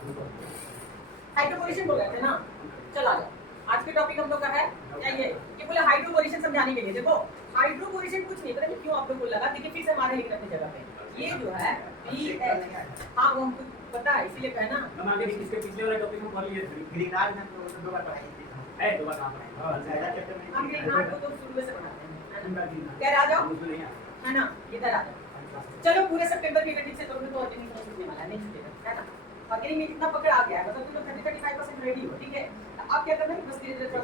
Hydroboration बोल रहे थे ना, चलो आ जाओ। आज के टॉपिक हम लोग का है ये बोले हाइड्रोपोरेशन समझाने के लिए। देखो हाइड्रोपोरेशन कुछ नहीं, पता नहीं क्यों आप लोग को लगा, देखिए फिर से हमारे लेकिन अपनी जगह पे ये जो है हाँ वो हमको पता है इसीलिए कहे ना। हम आगे इसके पिछले वाला टॉपिक हम पढ़ लिए थे, ग्रीन आर्ट में तो दो बार पढ़ाई है, दो बार काम है। हां ज्यादा चैप्टर में हम ग्रीन आर्ट को तो शुरू से पढ़ाते हैं। क्या आ जाओ है ना, इधर आ जाओ। चलो पूरे सितंबर के ठीक से करोगे तो और नहीं छूटने वाला, नहीं छूटेगा है ना। बाकी में कितना पकड़ आ गया है, मतलब तुम 30-35% रेडी हो, ठीक है। अब क्या करना है, बस धीरे धीरे थोड़ा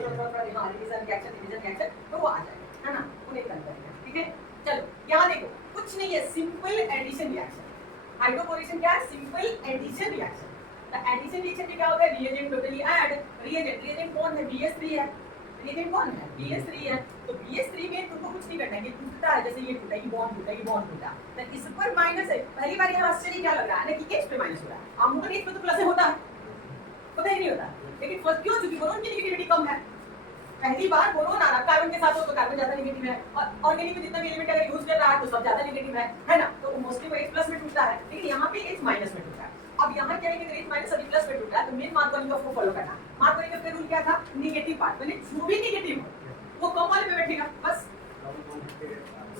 हां रिवीजन रिएक्शन तो वो आ जाएगा है ना, उन्हें कर देंगे, ठीक है। चलो यहां देखो कुछ नहीं है, सिंपल एडिशन रिएक्शन। हाइड्रोपोरेशन क्या है, simple addition reaction. The addition reaction में क्या होता है, रिएजेंट टोटली ऐड। रिएजेंट कौन है, BS3 है। रिएजेंट कौन है, BS3 है। तो BS3 में तुमको कुछ नहीं करना है, ये टूटता है जैसे ये टूटा, ये बॉन्ड टूटा तो इस पर माइनस है। पहली बार यहाँ आश्चर्य क्या लग रहा है ना कि H पे माइनस हो रहा है, आमतौर पर H पे तो प्लस होता है, पता ही नहीं होता। लेकिन फर्स्ट क्यों, क्योंकि बोरोन की नेगेटिविटी कम है। पहली बार बोरोन आ रहा कार्बन के साथ हो तो कार्बन ज्यादा नेगेटिव है, और ऑर्गेनिक में जितना भी एलिमेंट अगर यूज कर रहा है तो सब ज्यादा नेगेटिव है ना। तो मोस्टली वो H+ में टूटता है, लेकिन यहाँ पे H- में टूटता है। अब यहाँ क्या है कि H- अभी प्लस में टूटा है, तो मेन मार्कोनी का फॉलो करना। मार्कोनी का रूल क्या था, नेगेटिव पार्ट मतलब जो भी नेगेटिव हो वो कम वाले पे बैठेगा, बस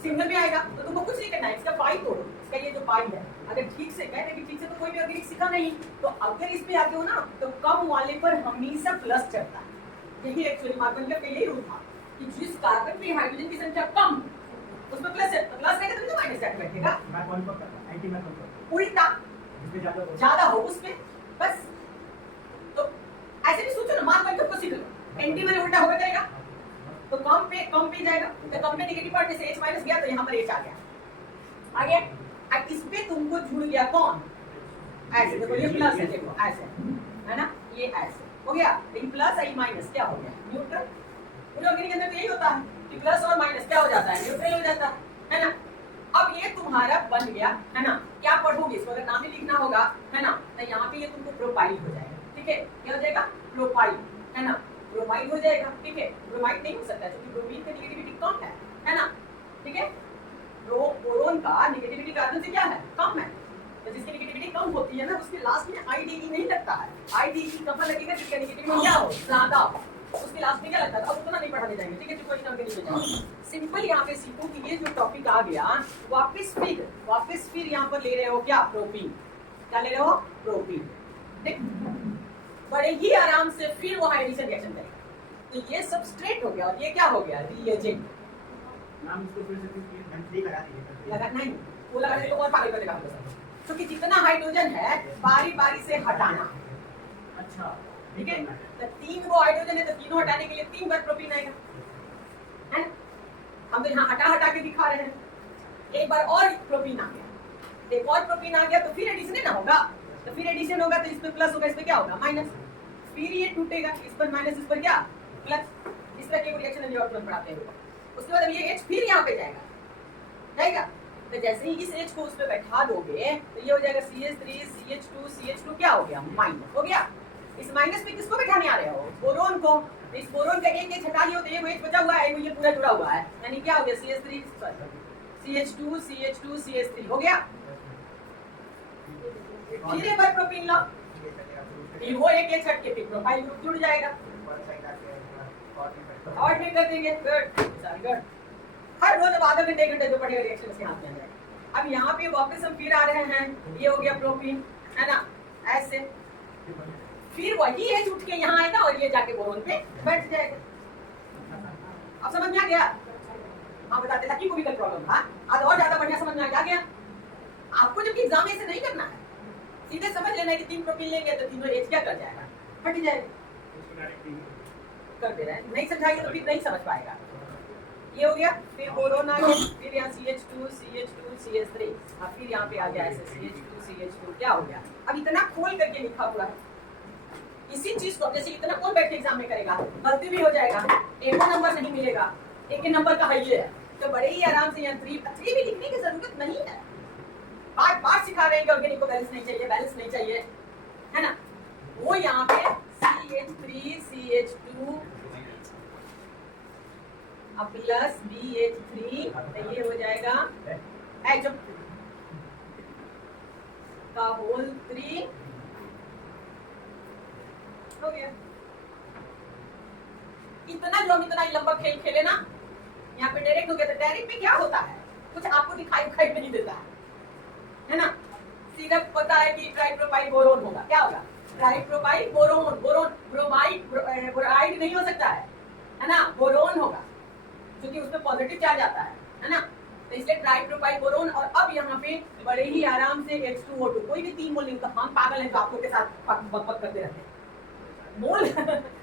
सिंगल में आएगा। तो तुमको कुछ नहीं करना है, इसका पाई तोड़ो, इसका ये जो पाई है अगर ठीक से कहते कि ठीक से तो कोई भी ऑर्गेनिक सीखा नहीं, तो अगर इस पे आते हो ना तो कम वाले पर हमेशा प्लस चढ़ता है। यही एक्चुअली मार्कोनी का यही रूल था कि जिस कार्बन पे हाइड्रोजन की संख्या कम उसमें प्लस है, तो प्लस रहेगा तो माइनस जाके बैठेगा, उल्टा ज्यादा हो उसमें बस। तो ऐसे भी सोचो ना, मार्कोनी को सीख लो, एंटी में उल्टा होगा करेगा तो कम पे जाएगा, तो कम पे नेगेटिव पार्ट जैसे H- गया तो यहाँ पर H आ गया। अब इस पे तुमको जुड़ गया कौन, ऐसे देखो ये प्लस है, देखो ऐसे है ना, ये ऐसे हो गया, लेकिन प्लस आई माइनस क्या हो गया, न्यूट्रल। पूरे ऑर्गेनिक के अंदर तो यही होता है कि प्लस और माइनस क्या हो जाता है, न्यूट्रल हो जाता है ना। अब ये तुम्हारा बन गया है ना, क्या पढ़ोगे इसको, अगर नाम ही लिखना होगा है ना, तो यहाँ पे ये तुमको प्रोपाइल हो जाएगा, ठीक है। क्या हो जाएगा, प्रोपाइल है ना, ब्रोमाइड हो जाएगा, ठीक है। ब्रोमाइड नहीं हो सकता क्योंकि ब्रोमीन की नेगेटिविटी कम है ना, ठीक है। बोरोन का नेगेटिविटी कार्बन से क्या है, कम है, तो जिसकी नेगेटिविटी कम होती है ना उसके लास्ट में IDE नहीं लगता है। IDE कहाँ लगेगा, जिसका नेगेटिविटी में क्या हो, ज्यादा, उसके लास्ट में क्या लगता है। अब उतना नहीं पढ़ाने जाएंगे, ठीक है, जो क्वेश्चन ऑर्गेनिक में जाओ। सिंपल यहाँ पे सीखो कि ये जो टॉपिक आ गया वापस फिर यहाँ पर ले रहे हो क्या, प्रोपीन। क्या ले रहे हो, प्रोपीन। देख बड़े ही आराम से फिर वो हाइड्रोजन रिएक्शन करेगा, तो ये सबस्ट्रेट हो गया और ये क्या हो गया, रिएजेंट। नाम इसको फिर से घंटी लगा दिए, लगा नहीं, वो लगा तो और पागल करेगा हमको सब, क्योंकि जितना हाइड्रोजन है बारी-बारी से हटाना। अच्छा ठीक है, तो 3 वो हाइड्रोजन है तो तीनों हटाने के लिए 3 बार प्रोपीन आएगा, है ना। हम तो यहाँ हटा के दिखा रहे हैं, एक बार और प्रोपीन आ गया, एक और प्रोपीन आ गया तो फिर एडिशन ना होगा, तो फिर एडिशन होगा तो इस पे प्लस होगा, इस पे क्या होगा, माइनस। फिर ये टूटेगा, इस पर माइनस, इस पर क्या, प्लस। इस तरह के रिएक्शन जो आप पढ़ाते हैं। उसके बाद ये H फिर यहाँ पे जाएगा, तो जैसे ही इस H को उस पे बैठा दोगे तो ये हो जाएगा CH3 CH2 क्या हो गया, माइनस हो गया। इस माइनस पे किसको बैठाने आ रहे हो, बोरोन को। इस बोरोन का एक H हटा लियो तो एक H बचा हुआ है, ये पूरा जुड़ा हुआ है, यानी क्या हो गया, CH2 CH3 हो गया। फिर एक बार प्रोपीन लो, फिर वो एक H हट के फिर प्रोपाइल ग्रुप जुड़ जाएगा, और भी कर देंगे, गुड। हर रोज अब आधा घंटे 1 घंटे जो पढ़ेगा रिएक्शन इसके हाथ में आ जाएगा। अब यहाँ पे वापस हम फिर आ रहे हैं, ये हो गया प्रोपीन है ना, ऐसे फिर वही है उठ के यहाँ आएगा और ये जाके बोरोन पे बैठ जाएगा। अब समझ में आ गया, हाँ बताते लकी को भी कल प्रॉब्लम था, आज और ज्यादा बढ़िया समझ में आ गया। आपको जब एग्जाम में ऐसे नहीं करना है, सीधे समझ लेना है कि 3 प्रोपीन लेंगे तो तीनों H क्या कर जाएगा, हट जाएगा, कर दे रहा है। नहीं समझाएंगे तो फिर नहीं समझ पाएगा। ये हो गया, फिर बोरोन आ गया, फिर यहाँ CH2 CH3, अब फिर यहाँ पे आ गया ऐसे CH2 क्या हो गया। अब इतना खोल करके लिखा हुआ है इसी चीज को, जैसे इतना कौन बैठ के एग्जाम में करेगा, गलती भी हो जाएगा, एक नंबर नहीं मिलेगा, एक नंबर का है ये है। तो बड़े ही आराम से यहाँ 3 भी लिखने की जरूरत नहीं है, बार सिखा रहे हैं कि ऑर्गेनिक को बैलेंस नहीं चाहिए है ना। वो यहाँ पे CH3 CH2 अब प्लस BH3 तो ये हो जाएगा का होल 3 गया। इतना जो हम इतना लंबा खेल खेले ना, यहाँ पे डायरेक्ट हो गया। तो डायरेक्ट में क्या होता है, कुछ आपको दिखाई उखाई नहीं देता है ना। सिर्फ पता है कि ट्राइप्रोपाइल बोरोन होगा। क्या होगा? ट्राइप्रोपाइल बोरोन। बोरोन ब्रोमाइड बोराइड नहीं हो सकता है ना, बोरोन होगा क्योंकि उसमें पॉजिटिव चार्ज आता है ना। तो इसलिए ट्राइप्रोपाइल बोरोन। और अब यहाँ पे बड़े ही आराम से H2O2, कोई भी 3 मोल नहीं। हम पागल हैं जो आपको के साथ बक करते रहते हैं। मोल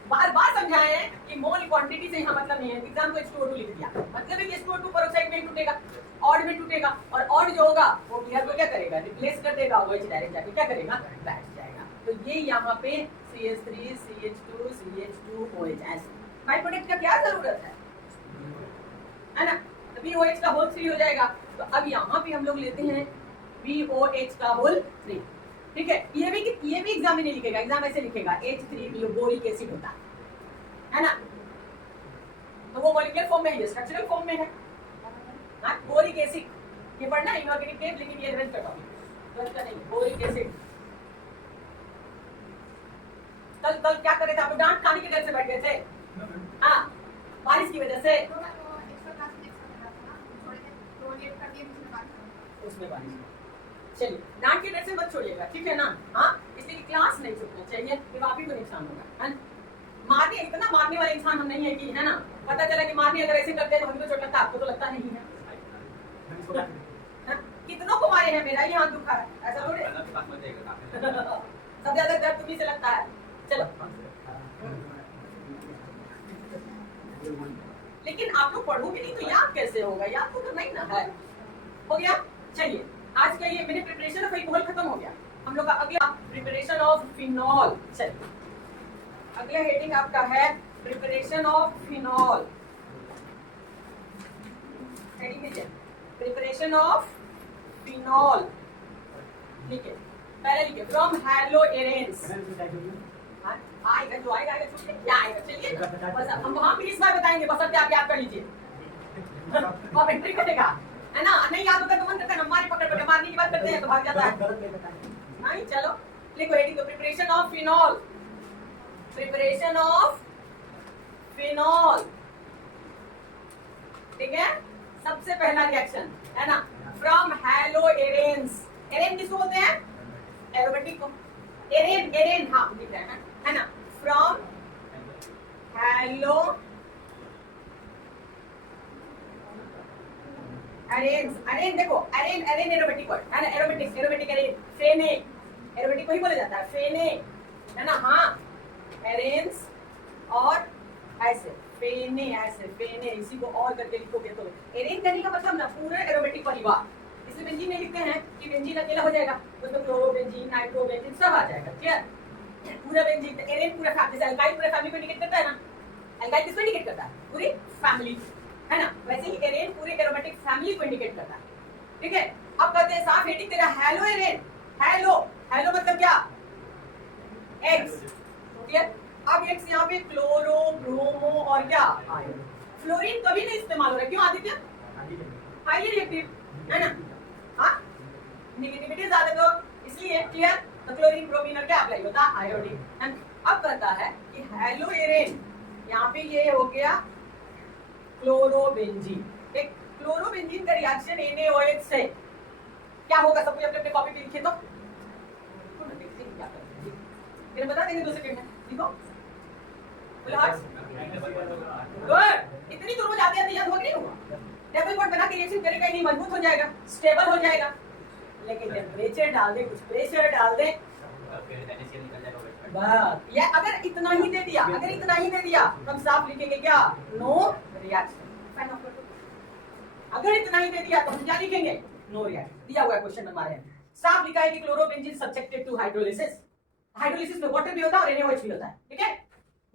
बार बार समझाए हैं कि मोल क्वांटिटी से यहाँ मतलब नहीं है। एग्जाम को H2O2 लिख दिया, मतलब है कि H2O2 पेरोक्साइड में टूटेगा, ऑड में टूटेगा, और ऑड जो होगा वो क्लियर को क्या करेगा, रिप्लेस कर देगा। वो डायरेक्ट जाके क्या करेगा, बैठ जाएगा। तो ये यहाँ पे CH3 CH2 CH2OH ऐसे बाई प्रोडक्ट का क्या जरूरत है ना। तो BOH का होल 3 हो जाएगा। तो अब यहाँ पे हम लोग लेते हैं BOH का होल 3। ठीक है, ये भी एग्जाम में नहीं लिखेगा। एग्जाम ऐसे लिखेगा H3BO बोरिक एसिड होता है ना। तो वो मॉलिक्यूलर फॉर्म में है, स्ट्रक्चरल फॉर्म में है ना। बोरिक एसिड ये पढ़ना इनऑर्गेनिक टेप, लेकिन ये रेफरेंस का टॉपिक नहीं। बोरिक एसिड कल क्या कर रहे थे आप लोग? डांट खाने के डर से बैठ गए थे। हाँ, बारिश की वजह से उसमें बारिश। चलिए, डांट के डर से मत छोड़िएगा, ठीक है ना। हाँ, इसलिए क्लास नहीं छूटना चाहिए, फिर आप ही को नुकसान होगा। मारने, इतना मारने वाले इंसान हम नहीं है कि, है ना। पता चला कि मारने अगर ऐसे करते हैं तो हमें तो चोट लगता है, आपको तो लगता नहीं है। कितनों को मारे हैं, मेरा ही हाथ दुखा है, ऐसा थोड़े। सबसे ज्यादा दर्द तुम्हीं से लगता है। चलो, लेकिन आप लोग पढ़ोगे नहीं तो याद कैसे होगा? याद तो करना ही ना है। हो गया। चलिए, आज का ये मेरे प्रिपरेशन ऑफ अल्कोहल खत्म हो गया। हम लोग का अगला प्रिपरेशन ऑफ फिनॉल। चलिए, अगला हेडिंग आपका है प्रिपरेशन ऑफ फिनॉल। हेडिंग लीजिए, प्रिपरेशन ऑफ फिनॉल। लिखिए, पहले लिखिए फ्रॉम हैलोएरेंस। आएगा जो आएगा, क्या आएगा? चलिए, बस हम वहां भी इस बार बताएंगे, बस अब आप याद कर लीजिए। और एंट्री करेगा, है ना। नहीं याद होता तो मन करता है हमारे पकड़ मारने की बात करते हैं तो भाग जाता है। नहीं, चलो लिखो हेडिंग तो preparation of phenol. Preparation of phenol, ठीक है। सबसे पहला रिएक्शन है ना, फ्रॉम हैलोएरेंस। एरेन किसको बोलते हैं? एरोमेटिक को। एरेन, एरेन, हाँ लिख रहे हैं, है ना। फ्रॉम हैलो अरेन्स, अरेन देखो, अरेन अरेन एरोमेटिक वर्ड है ना। एरोमेटिक, एरोमेटिक अरेन, फेने, एरोमेटिक को ही बोला जाता है, फेने, है ना। हाँ, अरेन्स और ऐसे फेने, ऐसे फेने, इसी को और करके लिखोगे तो एरेन कहने का मतलब ना पूरा एरोमेटिक परिवार। इसलिए बेंजीन नहीं लिखते हैं कि बेंजीन अकेला हो जाएगा, उसमें क्लोरोबेंजीन, नाइट्रोबेंजीन सब आ जाएगा। क्लियर? पूरा बेंजीन, एरेन पूरा फैमिली, एल्काइल पूरा फैमिली को इंडिकेट करता है ना। एल्काइल किसको इंडिकेट करता है? पूरी फैमिली, है ना। वैसे ही एरेन पूरे एरोमेटिक फैमिली को इंडिकेट करता है, ठीक है। अब कहते हैं साफ हेडिंग तेरा हैलो एरेन। हैलो, हैलो मतलब क्या? एक्स, ठीक है। अब एक्स यहाँ पे क्लोरो, ब्रोमो और क्या आयन। फ्लोरीन कभी नहीं इस्तेमाल हो रहा है, क्यों आदित्य? हाईली रिएक्टिव, है ना। हाँ, नेगेटिविटी ज्यादा तो इसलिए। क्लियर? तो क्लोरीन, ब्रोमीन और क्या अप्लाई होता है? आयोडीन। अब कहता है कि हैलो एरेन, यहाँ पे ये हो गया क्लोरोबेंजीन। एक क्लोरोबेंजीन का रिएक्शन NaOH से क्या होगा? सब कुछ अपने अपने कॉपी पे लिखे तो देखते हैं क्या करते हैं, फिर बता देंगे 2 सेकंड में। लिखो, गुड। इतनी दूर जाते जाते याद हो नहीं हुआ। डबल बॉन्ड बना के रिएक्शन करेगा ही नहीं, मजबूत हो जाएगा, स्टेबल हो जाएगा। लेकिन टेम्परेचर डाल दे, कुछ प्रेशर डाल दे, बस। या अगर इतना ही दे दिया, अगर इतना ही दे दिया तो हम साफ लिखेंगे क्या? No reaction. अगर इतना ही दे दिया तो हम क्या लिखेंगे? No reaction. दिया हुआ है क्वेश्चन नंबर है, साफ लिखा है कि chlorobenzene subjected to hydrolysis. Hydrolysis में वाटर भी होता है और NaOH भी होता है, ठीक है।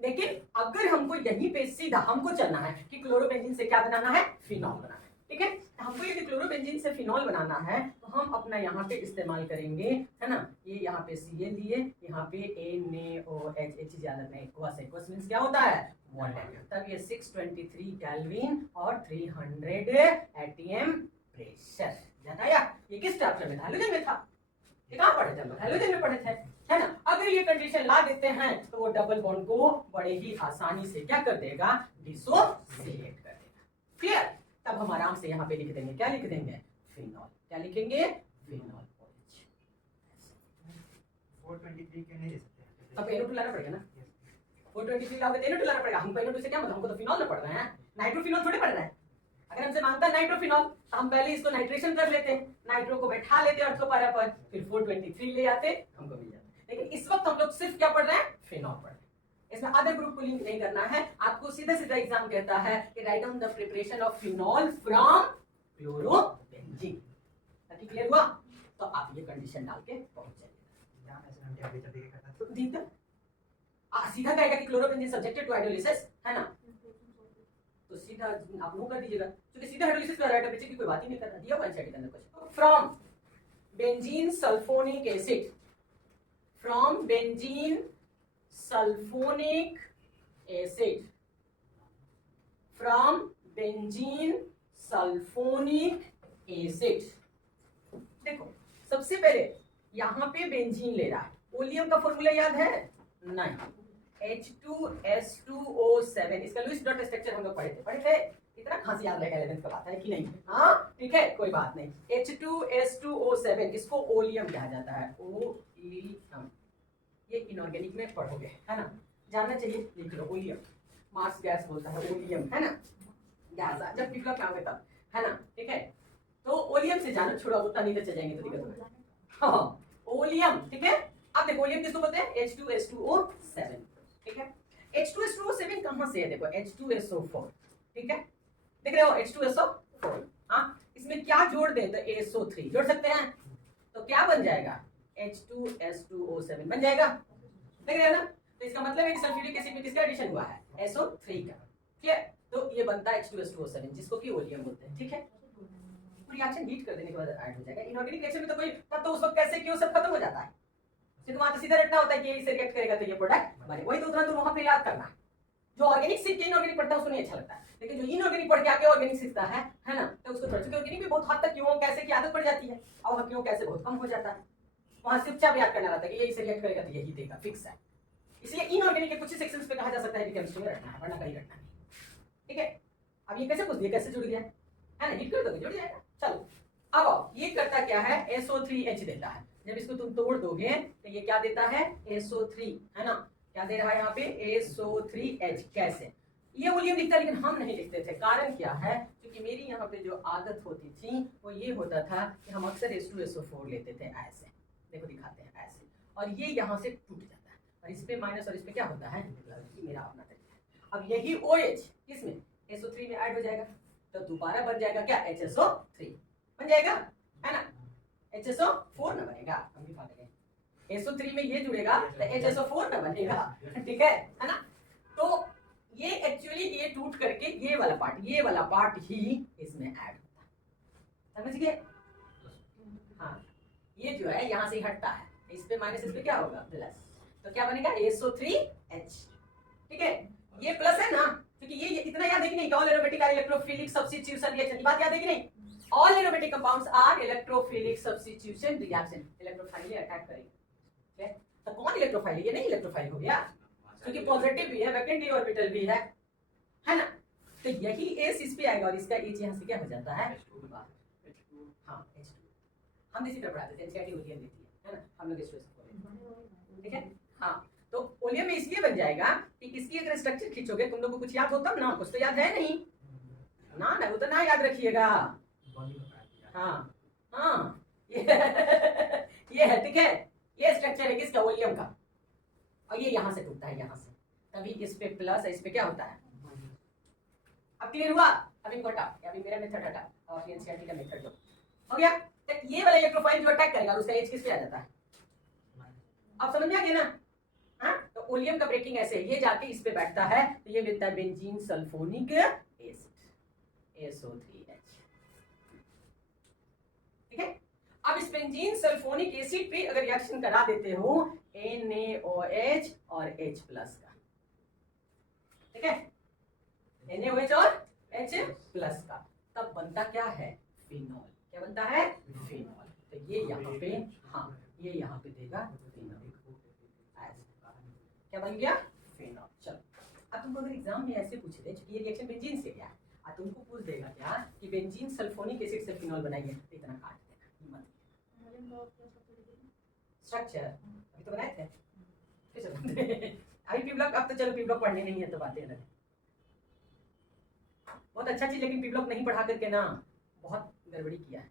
लेकिन अगर हमको यहीं पे सीधा हमको चलना है कि क्लोरोबेंजीन से क्या बनाना है? फिनॉल बनाना है, ठीक है। हमको यदि क्लोरोबेंजीन से फिनॉल बनाना है तो हम अपना यहाँ पे इस्तेमाल करेंगे, है ना। ये यहाँ पे Cl लिए, यहाँ पे NaOH, H ज्यादा नहीं, एक्वस मींस क्या होता है? वाटर। तब ये 623 केल्विन और 300 atm प्रेशर ज्यादा। या ये किस चैप्टर में? हाइड्रोजन में था। ये कहाँ पढ़े थे? हाइड्रोजन में पढ़े थे, है ना। अगर अगर ये कंडीशन ला देते हैं तो वो डबल बॉन्ड को बड़े ही आसानी से क्या कर देगा, डिसोसिएट कर देगा। क्लियर? तब हम आराम से यहाँ पे लिख देंगे, क्या लिख देंगे, फिनॉल। क्या लिखेंगे, फिनॉल OH। 423 के नहीं दे सकते, अब NO2 लाना पड़ेगा ना, 423 लाओगे तो NO2 लाना पड़ेगा। हमको NO2 से क्या मतलब, हमको तो फिनॉल में पढ़ रहे हैं, नाइट्रोफिनॉल थोड़े पढ़ रहे हैं। अगर हमसे मांगता है नाइट्रोफिनॉल तो हम पहले इसको नाइट्रेशन कर लेते हैं, नाइट्रो को बैठा लेते हैं ऑर्थोपैरा पर, फिर 423 ले आते, हमको मिल जाता। लेकिन इस वक्त हम लोग सिर्फ क्या पढ़ रहे हैं, फिनॉल पढ़ रहे हैं। इसमें अदर ग्रुप को लिंक नहीं करना है। आपको सीधा सीधा एग्जाम कहता है कि write down the preparation of phenol from chlorobenzene. ताकि क्लियर हुआ? तो आप ये कंडीशन डाल के पहुंच जाइए। जहां ऐसे हम टेम्परेचर देके करता तो दीदा सीधा कहेगा कि क्लोरोबेंजीन सब्जेक्टेड टू हाइड्रोलिसिस, है ना, तो सीधा आप नो कर दीजिएगा, क्योंकि सीधा हाइड्रोलिसिस में राइट की कोई बात ही नहीं करना। दिया हुआ है के अंदर कुछ। From benzene sulphonic acid, from benzene sulphonic acid, from benzene sulphonic acid. देखो सबसे पहले यहां पे बेंजीन ले रहा है, ओलियम का फॉर्मूला याद है? नहीं, H2S2O7। इसका लुईस डॉट स्ट्रक्चर हम लोग पढ़े थे। इतना खांसी याद रहेगा 11th का बात है कि नहीं? हाँ ठीक है, कोई बात नहीं। H2S2O7 इसको ओलियम कहा जाता है, ओलियम। ये इनऑर्गेनिक में पढ़ोगे, है ना, जानना चाहिए, लिख लो ओलियम। मार्स गैस बोलता है ओलियम, है ना, गैस जब पिकअप में आओगे तब, है ना, ठीक है। तो ओलियम से जानो, छोड़ो उतना नीचे चले जाएंगे तो दिक्कत होगा। हाँ ओलियम, ठीक है। अब देखो ओलियम किसको बोलते हैं, H2S2O7, ठीक है। H2S2O7 कहां से है, देखो H2SO4, ठीक है, देख रहे हो H2SO4। हाँ, इसमें क्या जोड़ दे तो SO3 जोड़ सकते हैं, तो क्या बन जाएगा, H2S2O7 बन जाएगा। देख रहे हो ना, तो इसका मतलब है कि सल्फ्यूरिक एसिड में किसका एडिशन हुआ है, SO3 का, ठीक है। तो ये बनता है H2S2O7 जिसको कि ओलियम बोलते हैं, ठीक है। रिएक्शन हीट कर देने के बाद ऐड हो जाएगा। इनऑर्गेनिक रिएक्शन में तो कोई तब तो उस वक्त कैसे क्यों सब खत्म हो जाता है, सिर्फ वहां तो सीधा रटना होता है कि इसे रिएक्ट करेगा तो ये प्रोडक्ट बने। वही तो उतना दूर वहां पे याद करना है। जो ऑर्गेनिक सीख के इनऑर्गेनिक पढ़ता है उसको नहीं अच्छा लगता है, लेकिन जो इनऑर्गेनिक पढ़ के आके ऑर्गेनिक सीखता है ना, तो उसको थोड़ा, क्योंकि ऑर्गेनिक भी बहुत हद तक क्यों कैसे की आदत पड़ जाती है और क्यों कैसे बहुत कम हो जाता है। वहां सिर्फ क्या याद करना रहता है कि ये इसे रिएक्ट करेगा तो यही देगा, फिक्स है। इसलिए इनऑर्गेनिक के कुछ ही सेक्शंस पे कहा जा सकता है कि केमिस्ट्री में रटना है, वरना कहीं रटना नहीं, ठीक है। अब ये कैसे पूछ दिया, कैसे जुड़ गया, है ना, हीट कर दोगे जुड़ जाएगा। चलो अब ये करता क्या है, SO3H देता है। जब इसको तुम तोड़ दोगे तो ये क्या देता है, SO3, है ना, क्या दे रहा है यहाँ पे, SO3H। कैसे, ये ओलियम लिखता है लेकिन हम नहीं लिखते थे। कारण क्या है, क्योंकि मेरी यहाँ पे जो आदत होती थी वो ये होता था कि हम अक्सर H2SO4 लेते थे ऐसे, देखो दिखाते हैं ऐसे, और ये यहाँ से टूट जाता है और इस पे माइनस और इस पे क्या होता है, मेरा अपना तरीका है। अब यही OH किसमें, SO3 में ऐड हो जाएगा, तो दोबारा बन जाएगा क्या, HSO3 बन जाएगा, है ना। HSO4 ना बनेगा, हम भी फाड़ गए, SO3 में ये जुड़ेगा तो HSO4 ना बनेगा, ठीक है ना। तो ये एक्चुअली ये टूट करके ये वाला पार्ट ही इसमें ऐड होता है, समझ गए। हाँ ये जो है यहाँ से हटता है, इस पे माइनस इस पे क्या होगा प्लस, तो क्या बनेगा SO3H, ठीक है। ये प्लस है ना, क्योंकि ये इतना याद है कि नहीं, all aromatic are electrophilic substitution reaction, बात याद है कि नहीं। All aromatic compounds are electrophilic substitution reaction, electrophile attack करेंगे, ठीक है। तो कौन इलेक्ट्रोफाइल, ये नहीं इलेक्ट्रोफाइल हो गया, क्योंकि पॉजिटिव भी है, वैकेंट ऑर्बिटल भी है ना। तो यही एस इस पे आएगा और इसका एच यहाँ से क्या हो जाता है, हाँ H2। हम इसी तरह पढ़ाते थे, एनसीईआरटी ओलियम देती है ना, हम लोग इसको ठीक है। हाँ तो ओलियम में इसलिए बन जाएगा कि किसकी अगर स्ट्रक्चर खींचोगे, तुम लोग को कुछ याद होता ना, कुछ तो याद है नहीं ना, वो तो ना याद रखिएगा। हाँ हाँ ये है, ठीक है, ये स्ट्रक्चर है किसका, ओलियम का, और ये यहाँ से टूटता है, यहाँ से, तभी इस पे प्लस है, इस पे क्या होता है। अब क्लियर हुआ, अब इनको हटा, अभी मेरा मेथड हटा और एनसीईआरटी का मेथड दो, हो गया। तो ये वाला इलेक्ट्रोफाइल जो अटैक करेगा उसका एच किस पे आ जाता है, आप समझ में आ गया ना। हाँ तो ओलियम का ब्रेकिंग ऐसे है, ये जाके इस पे बैठता है, तो ये मिलता है बेंजीन सल्फोनिक एसिड, SO3H, ठीक है। अब इस बेंजीन सल्फोनिक एसिड पे अगर रिएक्शन करा देते हो NaOH और H प्लस का, ठीक है, NaOH और H प्लस का, तब बनता क्या है, फिनॉल। क्या बनता है, फिनॉल। तो ये यहाँ पे, हाँ ये यहाँ पे देगा फिनॉल क्या बन गया? फिनॉल। चलो अब तुमको अगर एग्जाम में ऐसे पूछ दे कि ये रिएक्शन बेंजीन से क्या है, अब तुमको पूछ देगा क्या कि बेंजीन सल्फोनिक एसिड से फिनॉल बनाइए, तो इतना काट देना स्ट्रक्चर अभी तो बनाए थे फिर से बना दे। अभी पी ब्लॉक, अब तो चलो पी ब्लॉक पढ़ने नहीं है तो बातें अलग है। बहुत अच्छा चीज, लेकिन पी ब्लॉक नहीं पढ़ा करके ना बहुत गड़बड़ी किया है।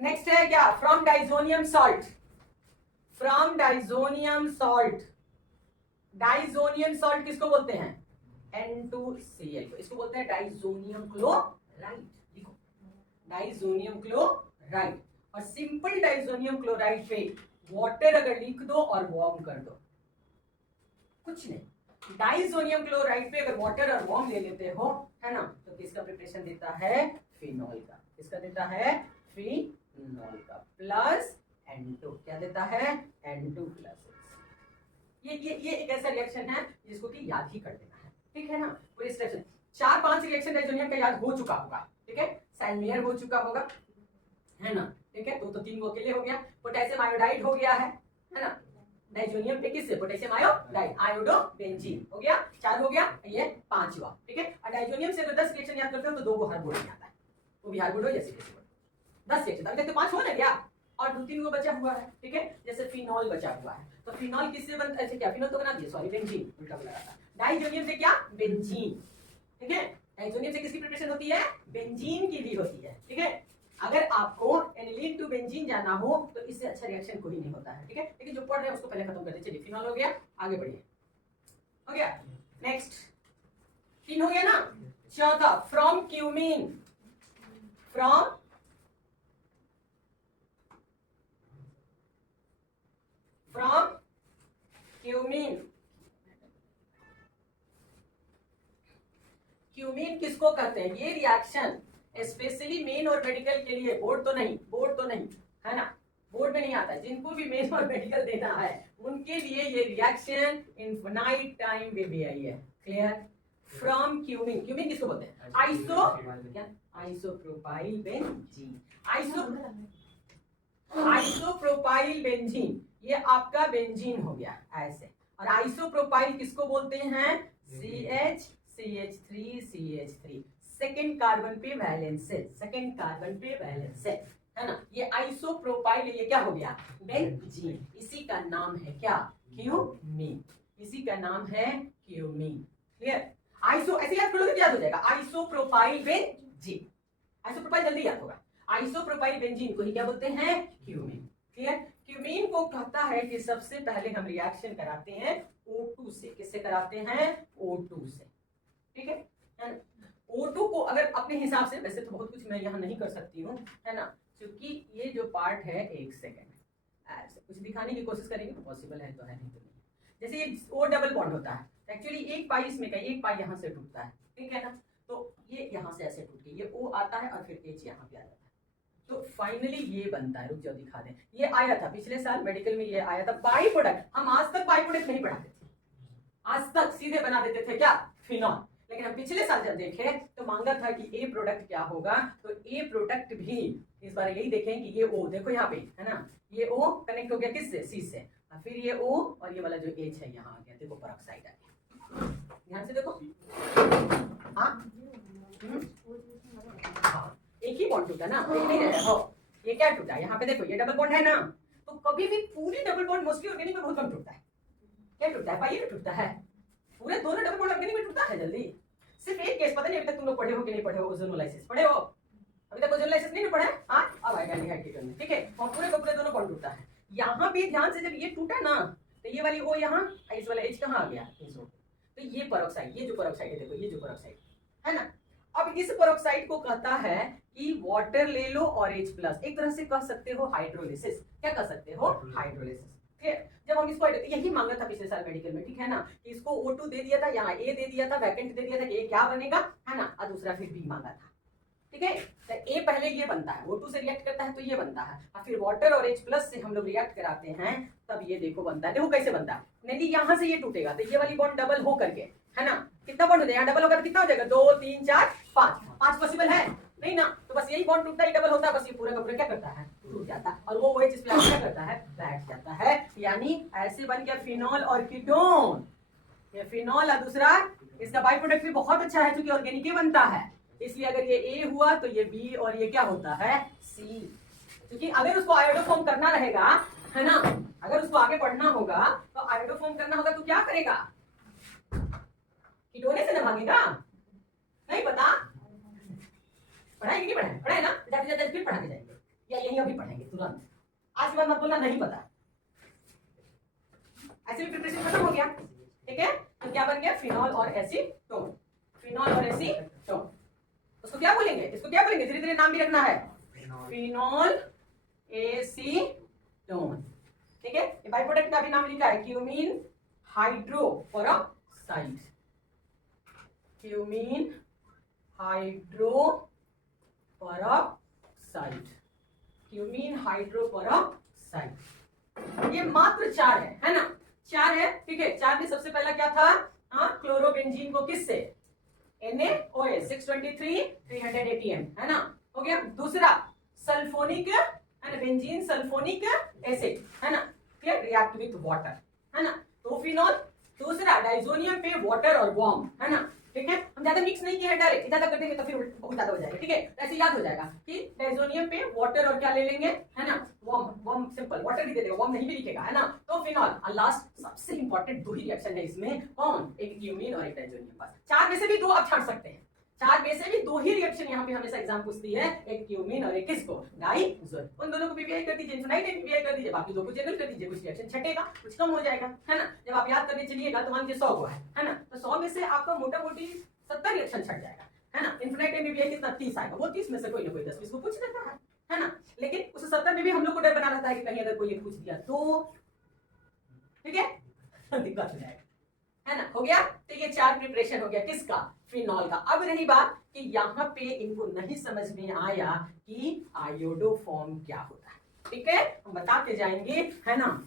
नेक्स्ट है क्या? From diazonium salt. From diazonium salt. Diazonium salt किसको बोलते हैं? N2Cl को। इसको बोलते हैं डाइजोनियम क्लोराइड। लिखो डाइजोनियम क्लोराइड। और सिंपल डाइजोनियम क्लोराइड पे वाटर अगर लिख दो और वार्म कर दो, कुछ नहीं। डाइजोनियम क्लोराइड पे अगर वाटर और वार्म ले लेते हो, है ना, तो किसका प्रिपरेशन देता है? फिनॉल का। किसका देता है? फिनॉल का। प्लस N2 क्या देता है? N2 plus. ये एक ऐसा रिएक्शन है जिसको कि याद ही कर देना है, ठीक है ना। पूरे रिएक्शन 4-5 रिएक्शन डाइजोनियम का याद हो चुका होगा, ठीक है। सैलमियर हो चुका होगा, है ना, ठीक है। तो 3 वो अकेले हो गया। पोटेशियम आयोडाइड हो गया है ना। डाइजोनियम पे किससे? पोटेशियम आयोडाइड, आयोडो बेंजीन हो गया। 4 हो गया, ये 5वां, ठीक है। और डाइजोनियम से तो 10 रिएक्शन याद करते हो तो 2 को हर बोर्ड में आता है, वो भी हर बोर्ड हो या सीधे 10 रिएक्शन। अभी तक तो 5 हो ना क्या, और 2-3 को बचा हुआ है, ठीक है। जैसे फिनॉल बचा हुआ है, तो फिनॉल किससे बनता है? क्या फिनॉल तो बना दिया, सॉरी बेंजीन, उल्टा बोला था। डाइजोनियम से क्या? बेंजीन, ठीक है। डाइजोनियम से किसकी प्रिपरेशन होती है? बेंजीन की भी होती है, ठीक है। अगर आपको एनिलीन टू बेंजीन जाना हो तो इससे अच्छा रिएक्शन कोई नहीं होता है, ठीक है। लेकिन जो पढ़ रहे हैं उसको पहले खत्म करते। चलिए फिनॉल हो गया, आगे बढ़िए। हो गया, नेक्स्ट 3 हो गया ना। चौथा from cumene. From cumene. Cumene किसको कहते हैं? ये रिएक्शन स्पेशली मेन और मेडिकल के लिए, बोर्ड तो नहीं, है ना, बोर्ड में नहीं आता। जिनको भी मेन और मेडिकल देना है उनके लिए ये reaction infinite time will be आई है। क्लियर? From cumene. क्यूमीन किसको बोलते हैं? Isopropyl benzene. आइसोप्रोपाइल बेंजीन, ये आपका बेंजीन हो गया ऐसे। और आइसोप्रोपाइल किसको बोलते हैं? CH3CH3 सेकेंड कार्बन पे वैलेंस सेल, सेकेंड कार्बन पे वैलेंस सेल, है ना। ये आइसोप्रोपाइल, ये क्या हो गया? बेंजीन। इसी का नाम है क्या? क्यूमीन। इसी का नाम है क्यूमीन। क्लियर? आइसो ऐसे याद करोगे तो याद हो जाएगा। आइसोप्रोपाइल बेंजीन, आइसोप्रोपाइल जल्दी याद होगा। आइसोप्रोपाइल बेंजीन को ही क्या बोलते हैं? क्यूमीन। क्लियर? क्यूमीन को कहता है कि सबसे पहले हम रिएक्शन कराते हैं O2 से। किससे कराते हैं? O2 से, ठीक है। O2 को अगर अपने हिसाब से, वैसे तो बहुत कुछ मैं यहाँ नहीं कर सकती हूँ, है ना, क्योंकि ये जो पार्ट है 1 सेकेंड ऐसे कुछ दिखाने की कोशिश करेंगे तो पॉसिबल है, तो है नहीं तो नहीं। जैसे ये O डबल बॉन्ड होता है, एक्चुअली एक पाई इसमें का, एक पाई यहाँ से टूटता है, ठीक है ना। तो ये यहाँ से ऐसे टूट के ये O आता है और फिर H यहाँ पे आ जाता है। तो फाइनली ये बनता है, रुक जाओ दिखा दें। ये आया था पिछले साल मेडिकल में, ये आया था बाई प्रोडक्ट। हम आज तक बाई प्रोडक्ट नहीं पढ़ाते थे, आज तक सीधे बना देते थे क्या? फिनॉल। लेकिन हम पिछले साल जब देखे तो मांगा था कि ए प्रोडक्ट क्या होगा, तो ए प्रोडक्ट भी इस बार यही देखें कि ये O, देखो यहाँ पे, है ना, ये O कनेक्ट हो गया किससे? C से। और फिर ये O और ये वाला जो H है यहाँ आ गया, देखो पेरोक्साइड आ गया। ध्यान से देखो, हाँ एक ही बॉन्ड टूटा ना, एक नहीं रहा हो। ये क्या टूटा? यहाँ पे देखो, ये डबल बॉन्ड है ना। तो कभी भी पूरी डबल बॉन्ड मोस्टली ऑर्गेनिक में बहुत कम टूटता है। क्या टूटता है? पाई में टूटता है। पूरे दोनों डबल बॉन्ड ऑर्गेनिक में टूटता है जल्दी। सिर्फ एक केस, पता नहीं अभी तक तुम लोग पढ़े हो कि नहीं पढ़े हो, ओजोनोलाइसिस पढ़े हो? अभी तक ओजोनोलाइसिस नहीं पढ़े? हाँ, अब आएगा एल्डिहाइड में, ठीक है। और पूरे का पूरे दोनों बॉन्ड टूटता है। यहाँ पे ध्यान से, जब ये टूटा ना तो ये वाली O यहाँ, इस वाला H कहाँ आ गया? तो ये पेरोक्साइड, ये जो पेरोक्साइड है देखो, ये जो पेरोक्साइड है ना। अब इस पेरोक्साइड को कहता है कि वाटर ले लो और H प्लस, एक तरह से कह सकते हो हाइड्रोलिसिस। क्या कह सकते हो? हाइड्रोलिसिस। ठीक, जब हम इसको यही मांगा था पिछले साल मेडिकल में, ठीक है ना, कि इसको O2 दे दिया था, यहाँ A दे दिया था, वैकेंट दे दिया था कि A क्या बनेगा, है ना, और दूसरा फिर B मांगा था, ठीक है। तो A पहले ये बनता है, O2 से रिएक्ट करता है तो ये बनता है, और फिर वाटर और H प्लस से हम लोग रिएक्ट कराते हैं तब ये देखो बनता है। देखो कैसे बनता है, नहीं यहाँ से ये टूटेगा तो ये वाली बॉन्ड डबल हो करके, है ना, कितना बॉन्ड हो जाएगा? डबल होकर कितना हो जाएगा? 2 3 4 5 पॉसिबल है? नहीं नहीं ना, तो बस यही बॉन्ड टूटता ही डबल होता है, बस ये पूरा का पूरा क्या करता है, टूट जाता है, और वो OH इस पे आके क्या करता है, बैठ जाता है। यानी ऐसे बन गया फिनॉल और कीटोन। ये फिनॉल और दूसरा इसका बाई प्रोडक्ट भी बहुत अच्छा है क्योंकि ऑर्गेनिक ही बनता है, इसलिए अगर ये A हुआ तो ये B और ये क्या होता है, C। क्योंकि अगर उसको आयोडो फॉर्म करना रहेगा, है ना, अगर उसको आगे बढ़ना होगा तो आयोडो फॉर्म करना होगा तो क्या करेगा, कीटोने से ना भागेगा, नहीं पता, पढ़ाएंगे नहीं पढ़ाएंगे, पढ़ाए ना, जाते जाते फिर पढ़ा के जाएंगे या यही अभी पढ़ेंगे तुरंत, आज के बाद मत बोलना नहीं पता। ऐसे भी प्रिपरेशन खत्म हो गया, ठीक है। तो क्या बन गया, फिनॉल और एसीटोन, फिनॉल और एसीटोन। उसको क्या बोलेंगे, इसको क्या बोलेंगे, धीरे धीरे नाम भी रखना है, फिनॉल एसीटोन, ठीक है। ये बाई प्रोडक्ट का भी नाम लिखा है, cumene hydroperoxide, cumene hydroperoxide, cumene hydroperoxide. ये मात्र 4 है ना, 4 है, ठीक है। 4 में सबसे पहला क्या था, क्लोरोबेंजीन को किससे, NaOH 623 300 ATM, है ना, हो गया। दूसरा सल्फोनिक है ना, बेंजीन सल्फोनिक एसिड, है ना, क्लियर, रिएक्ट विथ वाटर, है ना, तो फिनॉल। दूसरा डाइजोनियम पे वाटर और वार्म, है ना, ठीक है। हम ज्यादा मिक्स नहीं किया है, डायरेक्ट ज्यादा कर देंगे तो फिर बहुत ज्यादा हो जाएगा, ठीक है। ऐसे याद हो जाएगा कि डाइजोनियम पे वाटर और क्या ले लेंगे, है ना, वार्म, वार्म सिंपल, वाटर भी दे देगा, वार्म नहीं भी लिखेगा, है ना, तो फिनॉल। और लास्ट सबसे इंपॉर्टेंट 2 ही रिएक्शन है इसमें, कौन, एक क्यूमीन और एक डाइजोनियम। बस 4 में से भी 2 आप छांट सकते हैं, 4 में से भी 2 ही रिएक्शन यहाँ पे हमेशा एग्जाम पूछती है, एक क्यूमीन और एक किसको, डाइजोन। उन दोनों को पीपीआई कर दीजिए, इनफिनाइट पीपीआई कर दीजिए, बाकी 2 को जनरल कर दीजिए, कुछ रिएक्शन छटेगा, कुछ कम हो जाएगा, है ना। जब आप याद करने चलिएगा तो मान लीजिए 100 हुआ है ना, तो 100 में से आपका मोटा मोटी 70 रिएक्शन छट जाएगा, है ना। इनफिनाइट पीपीआई कितना, 30 आएगा, वो 30 में से कोई ना कोई 10-20 को पूछ लेता है ना। लेकिन उस 70 में भी हम लोग को डर बना रहता है कि कहीं अगर कोई पूछ दिया तो, ठीक है, दिक्कत हो जाएगा, है ना। हो गया, तो ये 4 प्रिपरेशन हो गया किसका, फिनॉल का। अब रही बात कि यहाँ पे इनको नहीं समझ में आया कि आयोडो फॉर्म क्या होता है, ठीक है, हम बताते जाएंगे, है ना।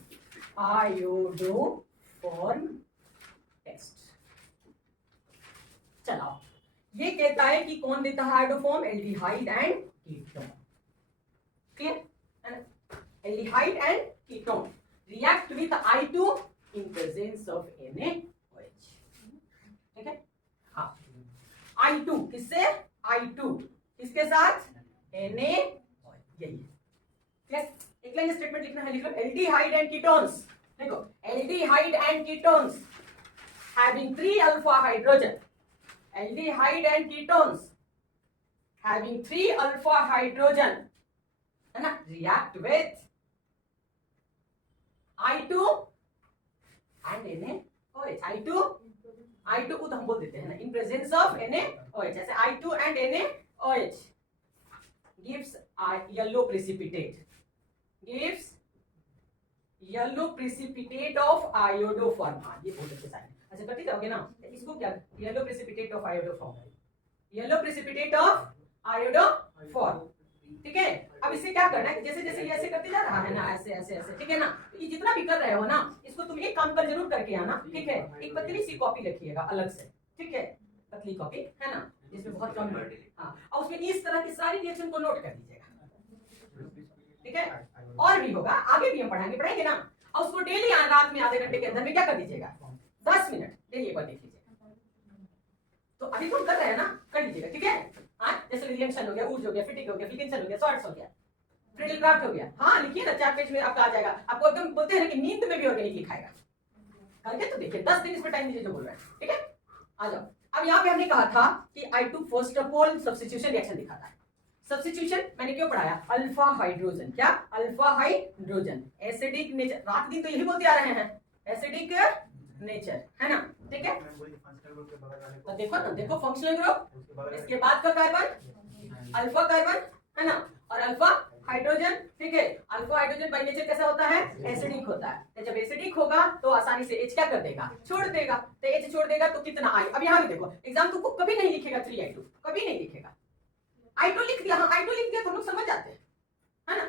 आयोडो फॉर्म टेस्ट, चलो, ये कहता है कि कौन देता है iodo form, aldehyde and ketone, clear, है ना। Aldehyde and ketone react with I2 in presence of NaOH, ठीक है। हाँ, I2 किससे, I2 किसके साथ, NaOH, यही है। एक लाइन स्टेटमेंट लिखना है, लिख लो, एल्डिहाइड एंड कीटोन्स, देखो, aldehyde and ketones having 3 alpha hydrogen, aldehyde and ketones having 3 alpha hydrogen, है ना, react with I2 and NaOH, I2 को तो हम बोल देते हैं ना, in presence of NaOH, जैसे I2 and NaOH gives yellow precipitate, gives yellow precipitate of iodoform, ये बहुत अच्छे साइन, अच्छा करते जाओगे ना, इसको क्या, yellow precipitate of iodoform, yellow precipitate of iodoform, ठीक है। अब इसे क्या करना है, जैसे जैसे ये ऐसे करते जा रहा है ना, ऐसे ऐसे ऐसे, ठीक है ना, ये जितना भी कर रहे हो ना, इसको तुम एक काम कर जरूर करके आना, ठीक है। एक पतली सी कॉपी रखिएगा अलग से, ठीक है, पतली कॉपी, है ना, जिसमें बहुत कम, हाँ, और उसमें इस तरह की सारी रिएक्शन को नोट कर दीजिएगा, ठीक है। और भी होगा, आगे भी हम पढ़ाएंगे ना, और उसको डेली रात में आधे घंटे के अंदर में क्या कर दीजिएगा, 10 मिनट डेली एक बार देख लीजिए। तो अभी तो हम कर रहे हैं ना, कर लीजिएगा, ठीक है। हाँ, जैसे रिएक्शन हो गया, ऊर्ज हो गया, फिटिंग हो गया, फ्लिकेंशन हो गया, शॉर्ट्स हो गया, फ्रिडल क्राफ्ट हो गया, हाँ लिखिए ना, 4 पेज में आपका आ जाएगा। आपको एकदम बोलते हैं कि नींद में भी ऑर्गेनिक लिखाएगा, करके तो देखिए, 10 दिन इसमें टाइम दीजिए जो बोल रहे हैं, ठीक है। आ जाओ, अब यहाँ पे हमने कहा था कि I2 first of all substitution reaction दिखाता है। सब्स्टिट्यूशन मैंने क्यों पढ़ाया, अल्फा हाइड्रोजन, क्या, अल्फा हाइड्रोजन, एसिडिक नेचर, रात दिन तो यही बोलते आ रहे हैं, एसिडिक नेचर, है ना, ठीक है। तो देखो ना, देखो फंक्शनल ग्रुप, इसके बाद का कार्बन, अल्फा कार्बन, है ना, और अल्फा हाइड्रोजन, ठीक है। अल्फा हाइड्रोजन बाय नेचर कैसा होता है, एसिडिक होता है, तो जब एसिडिक होगा तो आसानी से H क्या कर देगा, छोड़ देगा, तो H छोड़ देगा तो कितना I, अब यहाँ भी देखो, एग्जाम तुमको कभी नहीं लिखेगा 3I2, कभी नहीं लिखेगा, I2 लिख दिया, हाँ I2 लिख दिया तो हम लोग समझ जाते हैं, है ना,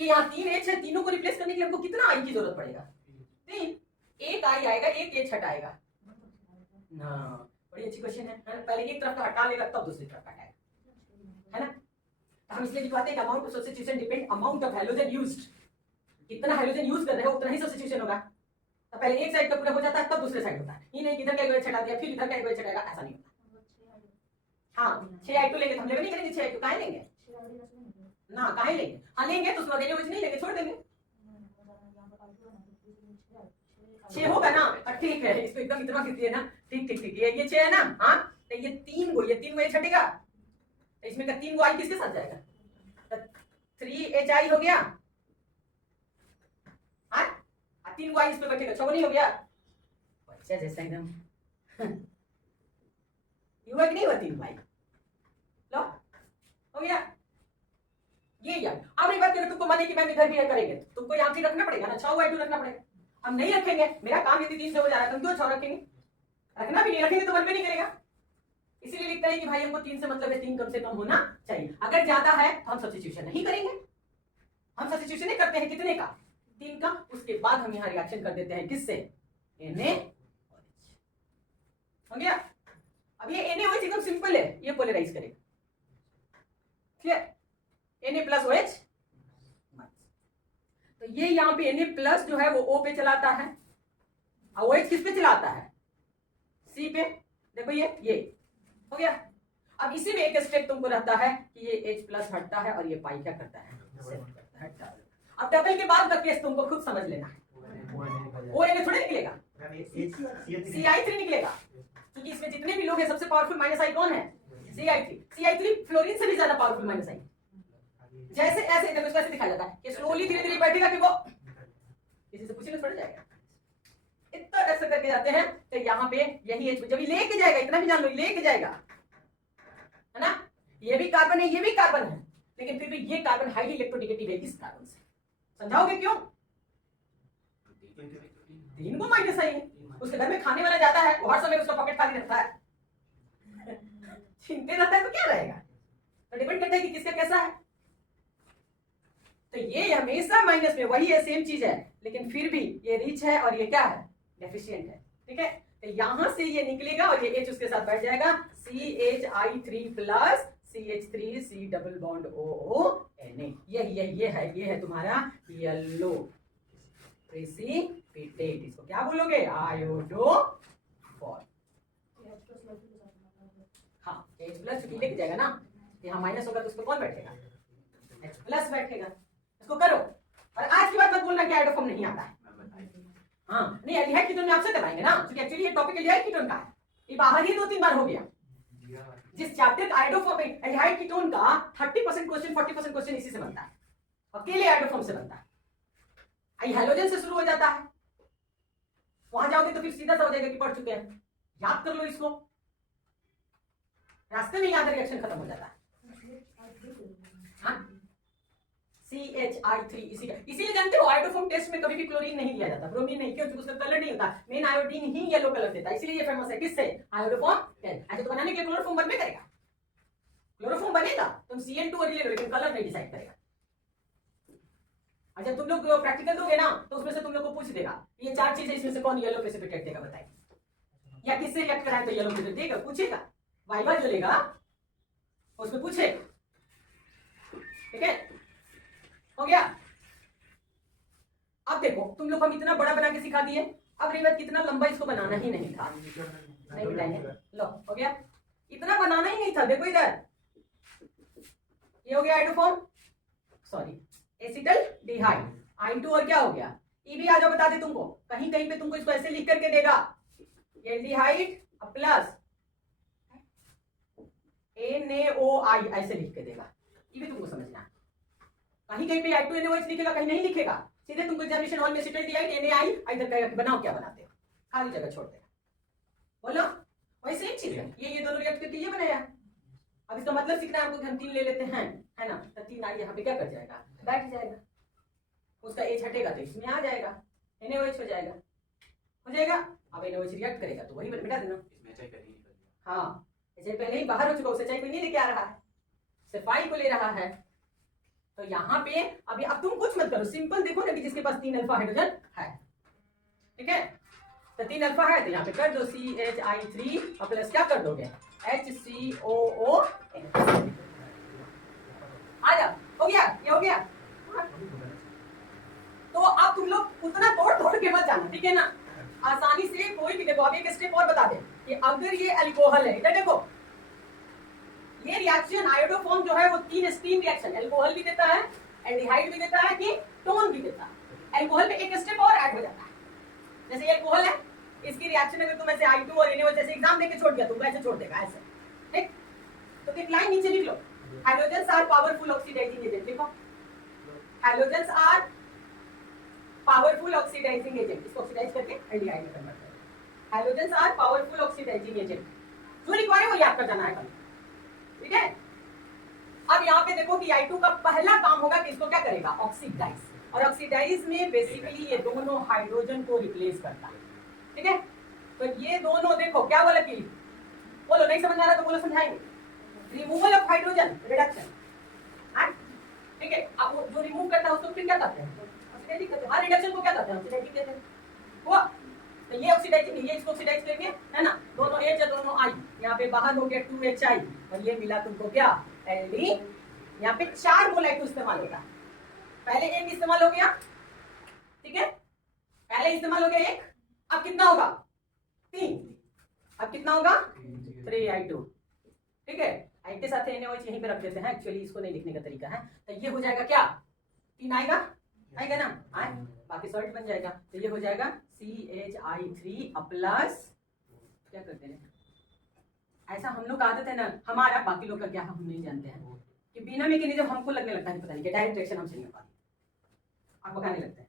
कि यहाँ 3H है, तीनों को रिप्लेस करने के लिए हमको कितना I की जरूरत पड़ेगा, 3, एक I आएगा, एक H हटाएगा ना, बड़ी अच्छी क्वेश्चन है, पहले एक तरफ का हटा लेगा तब दूसरी तरफ हटाएगा, है ना। हम इसलिए लिखवाते हैं कि amount of substitution depend amount of halogen used. कितना हाइड्रोजन यूज कर रहे हो उतना ही सब्स्टिट्यूशन होगा। तो पहले एक साइड का पूरा हो जाता है तब दूसरे साइड होता है। ये नहीं कि इधर का एक वेट छटा दिया फिर इधर का एक वेट छटाएगा, ऐसा नहीं होता। हाँ 6i2 लेंगे तो हम लेवल नहीं करेंगे 6i2 काहे लेंगे ना, काहे लेंगे? हाँ लेंगे तो उसमें अकेले वेट नहीं लेंगे, छोड़ देंगे। 6 होगा ना, ठीक है, इसको एकदम इतना खींचिए ना, ठीक ठीक ठीक, ये 6 है ना, हाँ तो ये 3 को ये छटेगा, तो इसमें का 3 को आई किसके साथ जाएगा? तो 3hi हो गया, हाँ 3 को आई इसमें बैठेगा, 6 नहीं हो गया? बच्चा जैसा एकदम युवा कि नहीं हुआ 3 भाई, लो हो गया ये यार। अब एक बात करें, तुमको माने कि मैम इधर भी करेंगे, तुमको यहाँ भी रखना पड़ेगा ना, 6i2 रखना पड़ेगा। हम नहीं रखेंगे, मेरा काम यदि 3 से हो जा रहा है, तुम क्यों 6 रखेंगे? रखना भी नहीं, रखेंगे तो मन में नहीं करेगा। इसीलिए लिखता है कि भाई हमको 3 से मतलब है 3 कम से कम होना चाहिए। अगर ज्यादा है तो हम सब्स्टिट्यूशन नहीं करेंगे, हम सब्स्टिट्यूशन नहीं करते हैं कितने का? 3 का। उसके बाद हम यहाँ रिएक्शन कर देते हैं किससे? NaOH हो गया। अब ये NaOH एकदम सिंपल है, ये पोलराइज करेगा, क्लियर? Na प्लस OH, तो ये यहाँ पे Na प्लस जो है वो O पे चलाता है और OH किस पे चलाता है? C पे। देखो ये हो गया। अब इसी में एक स्टेप तुमको रहता है कि ये H प्लस हटता है और ये पाई क्या करता है? हटता है। अब डबल के बाद का केस तुमको खुद समझ लेना है, वो Na थोड़े निकलेगा, Ci3 निकलेगा, क्योंकि इसमें जितने भी लोग हैं सबसे पावरफुल माइनस आई कौन है? Ci3 फ्लोरीन से भी ज्यादा पावरफुल माइनस आई। जैसे ऐसे देखो, इसको ऐसे दिखाया जाता है कि स्लोली धीरे धीरे बैठेगा कि वो किसी से पूछने पड़ जाएगा, इतना ऐसे करके जाते हैं। तो यहाँ पे यही है, जब ये लेके जाएगा, इतना भी जान लो लेके जाएगा, है ना? ये भी कार्बन है, ये भी कार्बन है, लेकिन फिर भी ये कार्बन हाईली इलेक्ट्रोनेगेटिव है इस कार्बन से। समझाओगे क्यों? 3 को माइनस आई है, उसके घर में खाने वाला जाता है, वो हर समय उसका पॉकेट खाली रहता है, छीनते रहता है, तो क्या रहेगा? तो डिपेंड करता है कि किसका कैसा है। तो ये हमेशा माइनस में वही है, सेम चीज है, लेकिन फिर भी ये रिच है और ये क्या है? डेफिशिएंट है, ठीक है? तो यहां से ये निकलेगा और ये H उसके साथ बैठ जाएगा, CHI3 plus CH3 C double bond OONA। ये है तुम्हारा येलो प्रेसिपिटेट। इसको क्या बोलोगे? आयोडोफॉर। हाँ H प्लस चूंकि लेके जाएगा ना, यहाँ माइनस होगा तो उसको कौन बैठेगा? H प्लस बैठेगा। इसको करो, और आज की बात मत बोलना कि आयोडोफॉर्म नहीं आता है। हाँ नहीं, एल्डिहाइड कीटोन में आपसे करवाएंगे ना, क्योंकि एक्चुअली ये टॉपिक एल्डिहाइड कीटोन का है, ये बाहर ही 2-3 बार हो गया। जिस चैप्टर का आयोडोफॉर्म एल्डिहाइड कीटोन का 30% क्वेश्चन 40% क्वेश्चन इसी से बनता है, अकेले आयोडोफॉर्म से बनता है। आई हैलोजन से शुरू हो जाता है, वहां जाओगे तो फिर सीधा सा हो जाएगा कि पढ़ चुके हैं, याद कर लो इसको, रास्ते में याद रिएक्शन खत्म हो जाता है। हाँ CHI3 इसीलिए जानते हो आयोडोफॉर्म टेस्ट में कभी भी क्लोरीन नहीं दिया जाता, ब्रोमीन नहीं, क्यों? क्योंकि उसका कलर नहीं होता, मेन आयोडीन ही येलो कलर देता है, इसीलिए ये फेमस है किससे? Iodoform test. अच्छा तो बनाने के लिए क्लोरोफॉर्म बन में करेगा, क्लोरोफॉर्म बनेगा, तुम Cl2 और ले लो, लेकिन कलर नहीं डिसाइड करेगा। अच्छा तुम लोग प्रैक्टिकल दोगे ना, तो उसमें से तुम लोग को पूछ देगा ये 4 चीजें, इसमें से कौन येलो प्रेसिपिटेट देगा बताइए, या किससे रिएक्ट कराए तो येलो प्रेसिपिटेट देगा, पूछेगा। वाइवा जो लेगा उसमें पूछे, ठीक है? हो गया। अब देखो तुम लोग हम इतना बड़ा बना के सिखा दिए, अब रही बात कितना लंबा इसको बनाना ही नहीं था, नहीं बताएंगे। लो हो गया, इतना बनाना ही नहीं था। देखो इधर ये हो गया आयोडोफॉर्म, सॉरी एसिटल डिहाइड, I2 और क्या हो गया? ये भी आ जाओ बता दे तुमको, कहीं कहीं पे तुमको इसको ऐसे लिख करके देगा, एल्डिहाइड प्लस NaOI ऐसे लिख के देगा, ये भी तुमको समझना। कहीं कहीं पे I2NaOH लिखेगा, कहीं नहीं लिखेगा, सीधे तुमको एग्जामिनेशन हॉल में एसिटल डिहाइड NaI इधर का बनाओ, क्या बनाते हो? खाली जगह छोड़ देगा, बोलो वही सेम चीज है। ये दोनों रिएक्ट करके ये बनाया। अब इसका मतलब सीखना है आपको, हम 3 ले लेते हैं, है ना? तो 3I यहाँ पे क्या कर जाएगा? बैठ जाएगा, उसका H हटेगा तो इसमें आ जाएगा, NaOH हो जाएगा, हो जाएगा। अब NaOH रिएक्ट करेगा तो वही मिटा देना। हाँ पहले ही बाहर हो चुका, उसे कोई नहीं लेके आ रहा है, सिर्फ I को ले रहा है। तो यहाँ पे अभी अब तुम कुछ मत करो, सिंपल देखो ना कि जिसके पास 3 अल्फा हाइड्रोजन है, ठीक है? तो 3 अल्फा है तो यहाँ पे कर दो CHI3 और प्लस क्या कर दोगे? HCOO। हो गया? हाँ। तो अब तुम लोग उतना तोड़ तोड़ के मत जाना, ठीक है ना? आसानी से कोई भी देखो, अब एक स्टेप और बता दे कि अगर ये अल्कोहल है, इधर देखो, ये रिएक्शन आयोडोफॉर्म जो है वो 3 स्टीम रिएक्शन, अल्कोहल भी देता है, एल्डिहाइड भी देता है, कि टोन भी देता है। अल्कोहल पे एक स्टेप और ऐड हो जाता है। जैसे ये अल्कोहल है, इसकी रिएक्शन अगर तुम ऐसे I2 और NaOH जैसे एग्जाम देके छोड़ दिया, तुम ऐसे छोड़ देगा ऐसे, ठीक? तो एक लाइन नीचे लिख लो, hydrogens are powerful oxidizing agent, लिखो hydrogens are powerful oxidizing agent, इसको ऑक्सीडाइज करके एल्डिहाइड में कन्वर्ट करो। Hydrogens are powerful oxidizing agent, जो लिखवा है वो याद कर जाना है कल, ठीक है? अब यहाँ पे देखो कि I2 का पहला काम होगा कि इसको क्या करेगा, ऑक्सीडाइज, और ऑक्सीडाइज में बेसिकली ये दोनों हाइड्रोजन को रिप्लेस करता है, ठीक है? तो ये दोनों देखो क्या बोला कि, बोलो नहीं समझ आ रहा तो बोलो समझाएंगे, रिमूवल ऑफ हाइड्रोजन रिडक्शन, ठीक है? अब वो जो रिमूव करता है उसको फिर क्या कहते हैं, ऑक्सीडाइजिंग कहते हैं। रिडक्शन को क्या कहते हैं, ऑक्सीडाइजिंग कहते हैं। वो तो ये ऑक्सीडाइजिंग, ये इसको ऑक्सीडाइज करके, है ना, दोनों H या दोनों I, यहाँ पे बाहर हो गया 2HI, और ये मिला तुमको क्या, Ld। यहाँ पे 4 मोल I2 इस्तेमाल होगा, पहले एक इस्तेमाल हो गया, ठीक है, पहले इस्तेमाल हो गया एक, अब कितना होगा 3, अब कितना होगा 3I2, ठीक है? I के साथ NaOH यहीं पे रख देते हैं, एक्चुअली इसको नहीं लिखने का तरीका है, तो ये हो जाएगा क्या, 3 आएगा, आएगा ना, आए, बाकी सॉल्ट बन जाएगा, तो ये हो जाएगा CHI3 प्लस, क्या करते हैं ऐसा हम लोग आदत है ना हमारा, बाकी लोग का क्या हम नहीं जानते हैं कि बिना मैकेनिज्म हमको लगने लगता है पता नहीं क्या, डायरेक्ट रिएक्शन हमसे नहीं हो पाती, आप बताने लगते हैं,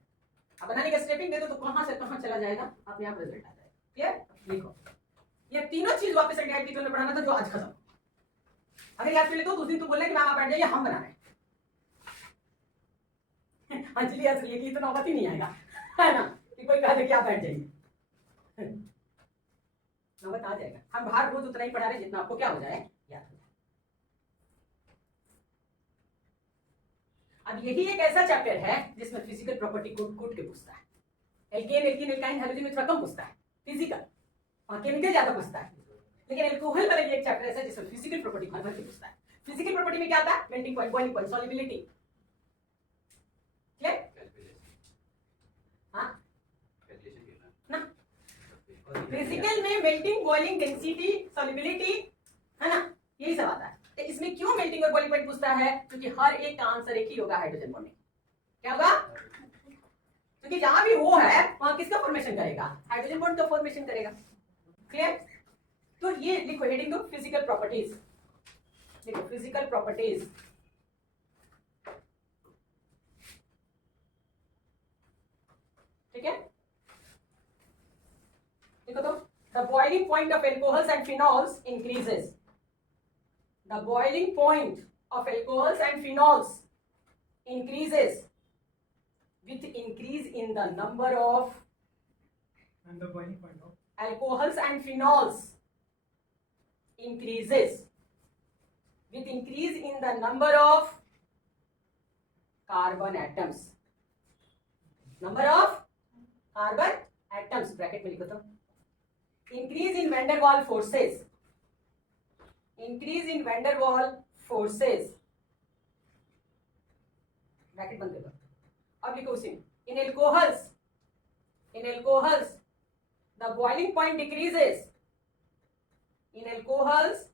अब बनाने का स्टेपिंग दे दो तो कहां से कहां चला जाएगा, अपने आप रिजल्ट आ जाएगा। क्लियर? लिखो ये तीनों चीज वापस एल्डिहाइड कीटोन में बनाना था जो आज खत्म, अगर याद कर ले तो उस दिन तो बोल रहे कि मैम आप बैठ जाइए हम बना रहे हैं, अंजलि हंस रही है कि तो नौबत ही नहीं आएगा, है ना, कि कोई कह दे कि आप बैठ जाइए, नौबत आ जाएगा, हम बाहर रोज उतना ही पढ़ा रहे जितना आपको क्या हो जाए याद हो जाए। अब यही एक ऐसा चैप्टर है जिसमें फिजिकल प्रॉपर्टी कूट के पूछता है, एल्केन एल्कीन एल्काइन हैलोजन में थोड़ा कम पूछता है फिजिकल, और केमिकल ज्यादा पूछता है, लेकिन अल्कोहल वाला ये एक चैप्टर ऐसा है जिसमें फिजिकल प्रॉपर्टी भर भर के पूछता है। फिजिकल प्रॉपर्टी में क्या आता है, melting point, boiling point, solubility, clear? हाँ ना, फिजिकल में मेल्टिंग, बॉइलिंग, डेंसिटी, सॉल्युबिलिटी, है ना, यही सब आता है। तो इसमें क्यों मेल्टिंग और बॉइलिंग पॉइंट पूछता है, क्योंकि हर एक का आंसर एक ही होगा, हाइड्रोजन बॉन्डिंग। क्या होगा, क्योंकि जहां भी वो है वहां किसका फॉर्मेशन करेगा, हाइड्रोजन बॉन्ड का फॉर्मेशन करेगा। क्लियर? तो ये लिखो हेडिंग दो, फिजिकल प्रॉपर्टीज, देखो फिजिकल प्रॉपर्टीज, ठीक है? देखो तो, the boiling point of alcohols and phenols increases, the boiling point of alcohols and phenols increases with increase in the number of, and the boiling point of alcohols and phenols increases with increase in the number of carbon atoms, number of carbon atoms, bracket में लिखो तो, increase in van der Waals forces, increase in van der Waals forces, bracket बंद कर दो, अब लिखो उसी in alcohols the boiling point decreases, in alcohols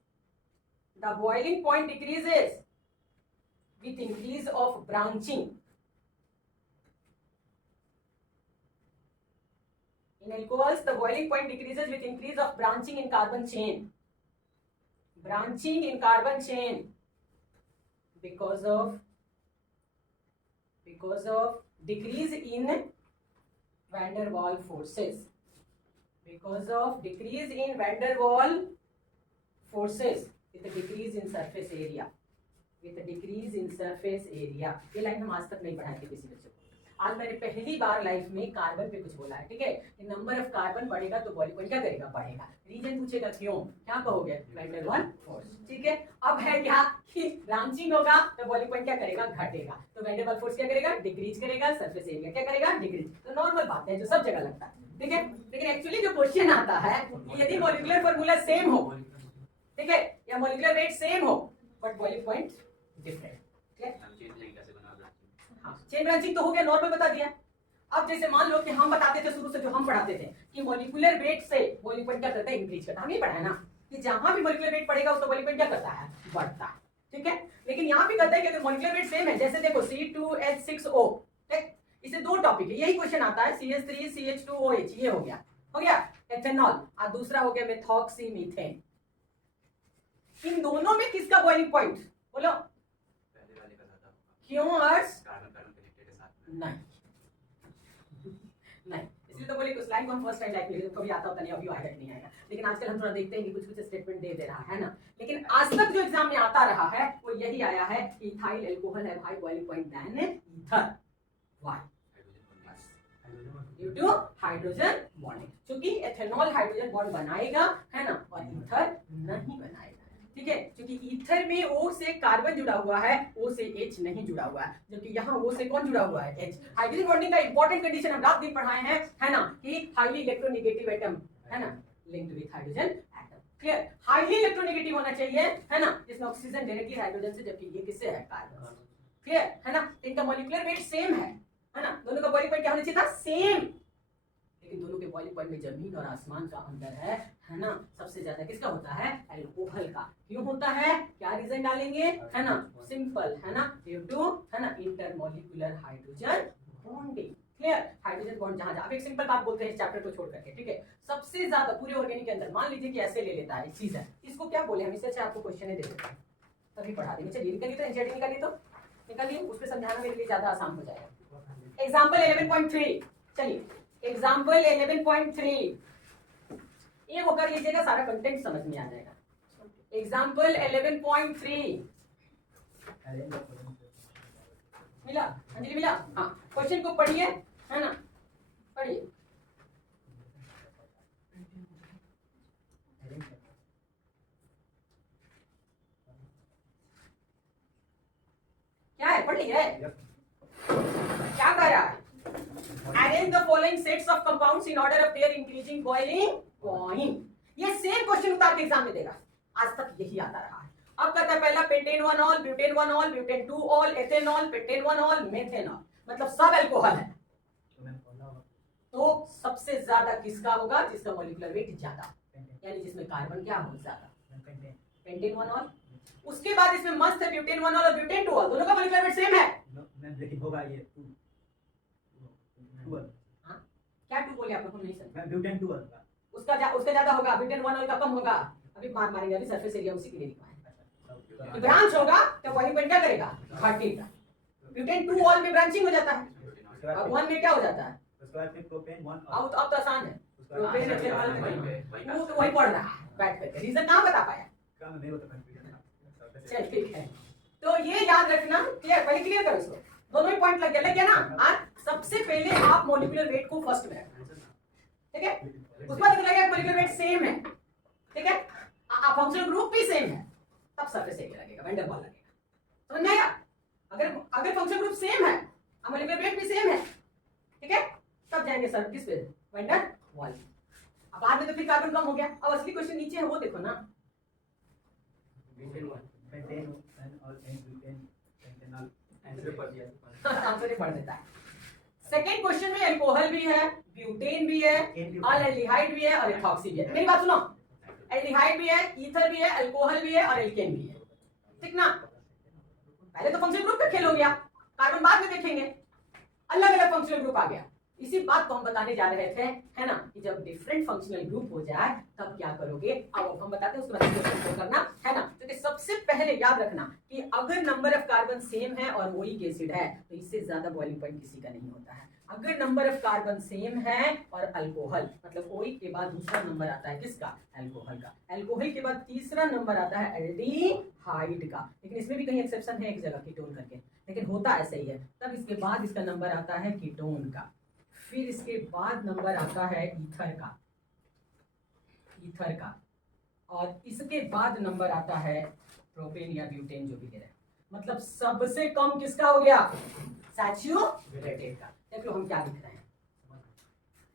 the boiling point decreases with increase of branching, in alcohols the boiling point decreases with increase of branching in carbon chain, branching in carbon chain because of decrease in van der Waals forces, because of decrease in van der Waals forces with a decrease in surface area, with a decrease in surface area। ये line हम आज तक नहीं पढ़ाए थे किसी बच्चे को, आज मैंने पहली बार लाइफ में कार्बन पे कुछ बोला है, ठीक है? नंबर ऑफ कार्बन बढ़ेगा तो बॉइलिंग पॉइंट क्या करेगा, बढ़ेगा। रीजन पूछेगा क्यों, क्या कहोगे, वैन डेर वाल्स फोर्स, ठीक है? अब है क्या कि ब्रांचिंग होगा तो बॉइलिंग पॉइंट क्या करेगा, घटेगा, तो वैन डेर वाल्स फोर्स क्या करेगा, डिक्रीज करेगा, सरफेस एरिया क्या करेगा, डिक्रीज। तो नॉर्मल बात है जो सब जगह लगता है, ठीक है? लेकिन एक्चुअली जो क्वेश्चन आता है कि यदि मॉलिक्यूलर फॉर्मूला सेम हो, ठीक है, या मॉलिक्यूलर रेट सेम हो बट बॉइलिंग पॉइंट डिफरेंट, हाँ, चेन ब्रांचिंग तो हो गया, नॉर्मल बता दिया। अब जैसे मान लो कि हम बताते थे शुरू से, जो हम पढ़ाते थे कि मॉलिक्यूलर वेट से बॉइलिंग पॉइंट क्या करता है, इंक्रीज करता है। हम ये पढ़ा है ना कि जहां भी मॉलिक्यूलर वेट पड़ेगा उसका बॉइलिंग पॉइंट क्या करता है, बढ़ता है। ठीक है, लेकिन यहाँ भी करता है कि अगर मॉलिक्यूलर वेट सेम है, जैसे देखो C2H6O, ठीक, इसे दो टॉपिक है, यही क्वेश्चन आता है, CH3 CH2OH, ये हो गया एथेनॉल, और दूसरा हो गया मेथॉक्सी मीथेन। इन दोनों में किसका बॉइलिंग पॉइंट बोलो? पहले वाले का ज्यादा होगा। क्यों अर्स? कार्बन कार्बन कनेक्टेड है साथ में। नहीं नहीं, इसलिए तो बोले उस लाइन को हम फर्स्ट टाइम लाइक में कभी आता होता नहीं, अभी आएगा नहीं आएगा, लेकिन आजकल हम थोड़ा देखते हैं कि कुछ कुछ स्टेटमेंट दे रहा है ना। लेकिन आज तक जो एग्जाम में आता रहा है वो यही आया है, इथाइल अल्कोहल है high boiling point than ether. Why? Due to hydrogen bonding, क्योंकि एथेनॉल हाइड्रोजन बॉन्ड बनाएगा, है ना, और ईथर नहीं बनाएगा। ठीक है, क्योंकि ईथर में O से कार्बन जुड़ा हुआ है, O से H नहीं जुड़ा हुआ है, जबकि यहाँ O से कौन जुड़ा हुआ है, H। हाइड्रोजन बॉन्डिंग का इंपॉर्टेंट कंडीशन हम रात दिन पढ़ाए हैं, है ना, कि हाईली इलेक्ट्रोनेगेटिव एटम, है ना, linked with hydrogen atom. Clear? Highly electronegative होना चाहिए, है ना, जिसमें ऑक्सीजन डायरेक्टली हाइड्रोजन से, जबकि ये किससे है, कार्बन। क्लियर है ना, इनका मॉलिक्यूलर वेट सेम है ना, दोनों का बॉइलिंग पॉइंट क्या होना चाहिए था, सेम। लेकिन दोनों के बॉइलिंग पॉइंट में जमीन और आसमान का अंतर है ना। सबसे ज्यादा किसका होता है, अल्कोहल का। क्यों होता है, क्या रीजन डालेंगे, है ना, सिंपल, है ना, ड्यू टू, है ना, intermolecular hydrogen bonding. Clear? Hydrogen bond जहां जहां, अब एक सिंपल बात बोलते हैं इस चैप्टर को छोड़ करके, ठीक है, सबसे ज्यादा पूरे ऑर्गेनिक के अंदर मान लीजिए कि ऐसे ले लेता है चीज है, इसको क्या बोले हम, इससे अच्छा आपको क्वेश्चन दे देते हैं, तभी पढ़ा देंगे। चलिए निकलिए, तो एनसीईआरटी निकालिए, तो निकालिए, उस पर समझाना मेरे लिए ज्यादा आसान हो जाएगा। एग्जाम्पल 11.3, चलिए एग्जाम्पल 11.3, ये वो कर लीजिएगा, सारा कंटेंट समझ में आ जाएगा। एग्जाम्पल 11.3 मिला, अंजलि मिला? हाँ, क्वेश्चन को पढ़िए, है ना, पढ़िए। क्या है, पढ़ लिया है? क्या कर रहा है? Arrange the following sets of compounds in order of their increasing boiling point. ये सेम क्वेश्चन उतार के एग्जाम में देगा, आज तक यही आता रहा है। अब कहता है पहला pentane 1 all, butane 1 all, butane 2 all, ethanol, pentane 1 all, methanol, मतलब सब अल्कोहल है। तो सबसे ज्यादा किसका होगा, जिसका मॉलिक्यूलर वेट ज्यादा, यानी जिसमें कार्बन क्या हो ज्यादा, पेंटेन 1 ऑल। उसके बाद इसमें मस्त है ब्यूटेन 1 ऑल और ब्यूटेन 2 ऑल, दोनों का मॉलिक्यूलर वेट सेम है, लेकिन होगा ये 2 क्या 2 बोले आप लोग, नहीं समझ। ब्यूटेन 2 उसका ज्यादा होगा, ब्यूटेन 1 ऑल का कम होगा। अभी मार मारेंगे, अभी सरफेस एरिया उसी के लिए लिखा है। ब्रांच होगा तो बॉइलिंग पॉइंट क्या करेगा, घटेगा। ब्यूटेन 2 ऑल में ब्रांचिंग हो जाता है, और 1 में क्या हो जाता है, उसके बाद फिर प्रोपेन 1 अब तो आसान है, प्रोपेन वो तो वही पढ़ रहा है बैठ करके, रीजन कहाँ बता पाया। काम नहीं होता कंफ्यूजन। चल ठीक है, तो ये याद रखना, क्लियर, पहले क्लियर करो इसको, दोनों ही पॉइंट लग गया ना। सबसे पहले आप मॉलिक्यूलर वेट को फर्स्ट में रखना, ठीक है, उसके बाद लगेगा मॉलिक्यूलर वेट सेम है, ठीक है, फंक्शनल ग्रुप भी सेम है, तब सरफेस एरिया लगेगा, वैन डेर वाल लगेगा, समझ में आया? अगर फंक्शनल ग्रुप सेम है, मॉलिक्यूलर वेट भी सेम है, ठीक है, तब जाएंगे सर किस पे, वैन डेर वाल। अब बाद में तो फिर कार्बन कम हो गया। अब असली क्वेश्चन नीचे है, वो देखो ना, आंसर ही पढ़ देता है। सेकेंड क्वेश्चन में अल्कोहल भी है, ब्यूटेन भी है, अल्डिहाइड भी है और एथॉक्सी भी है। मेरी बात सुनो, एल्डिहाइड भी है, ईथर भी है, अल्कोहल भी है और एल्केन भी है, ठीक ना। पहले तो फंक्शनल ग्रुप पे खेल हो गया, कार्बन बाद में देखेंगे, अलग अलग फंक्शनल ग्रुप आ गया। इसी बात को हम बताने जा रहे थे, है ना, कि जब डिफरेंट फंक्शनल ग्रुप हो जाए तब क्या करोगे। अब हम बताते हैं, उसके बाद क्वेश्चन करना, है ना। क्योंकि सबसे पहले याद रखना कि अगर नंबर ऑफ कार्बन सेम है और ओइक एसिड है तो इससे ज्यादा बॉइलिंग पॉइंट किसी का नहीं होता है। अगर नंबर ऑफ कार्बन सेम है और अल्कोहल, मतलब ओइक के बाद दूसरा नंबर आता है किसका, अल्कोहल का। अल्कोहल के बाद तीसरा नंबर आता है एल्डिहाइड का, लेकिन इसमें भी कहीं एक्सेप्शन है एक जगह, कीटोन करके, लेकिन होता ऐसा ही है। तब इसके बाद इसका नंबर आता है कीटोन का, फिर इसके बाद नंबर आता है ईथर का, और इसके बाद नंबर आता है प्रोपेन या ब्यूटेन, जो भी कह रहे हैं। मतलब सबसे कम किसका हो गया, सैचुरेटेड का। देख लो हम क्या लिख रहे हैं,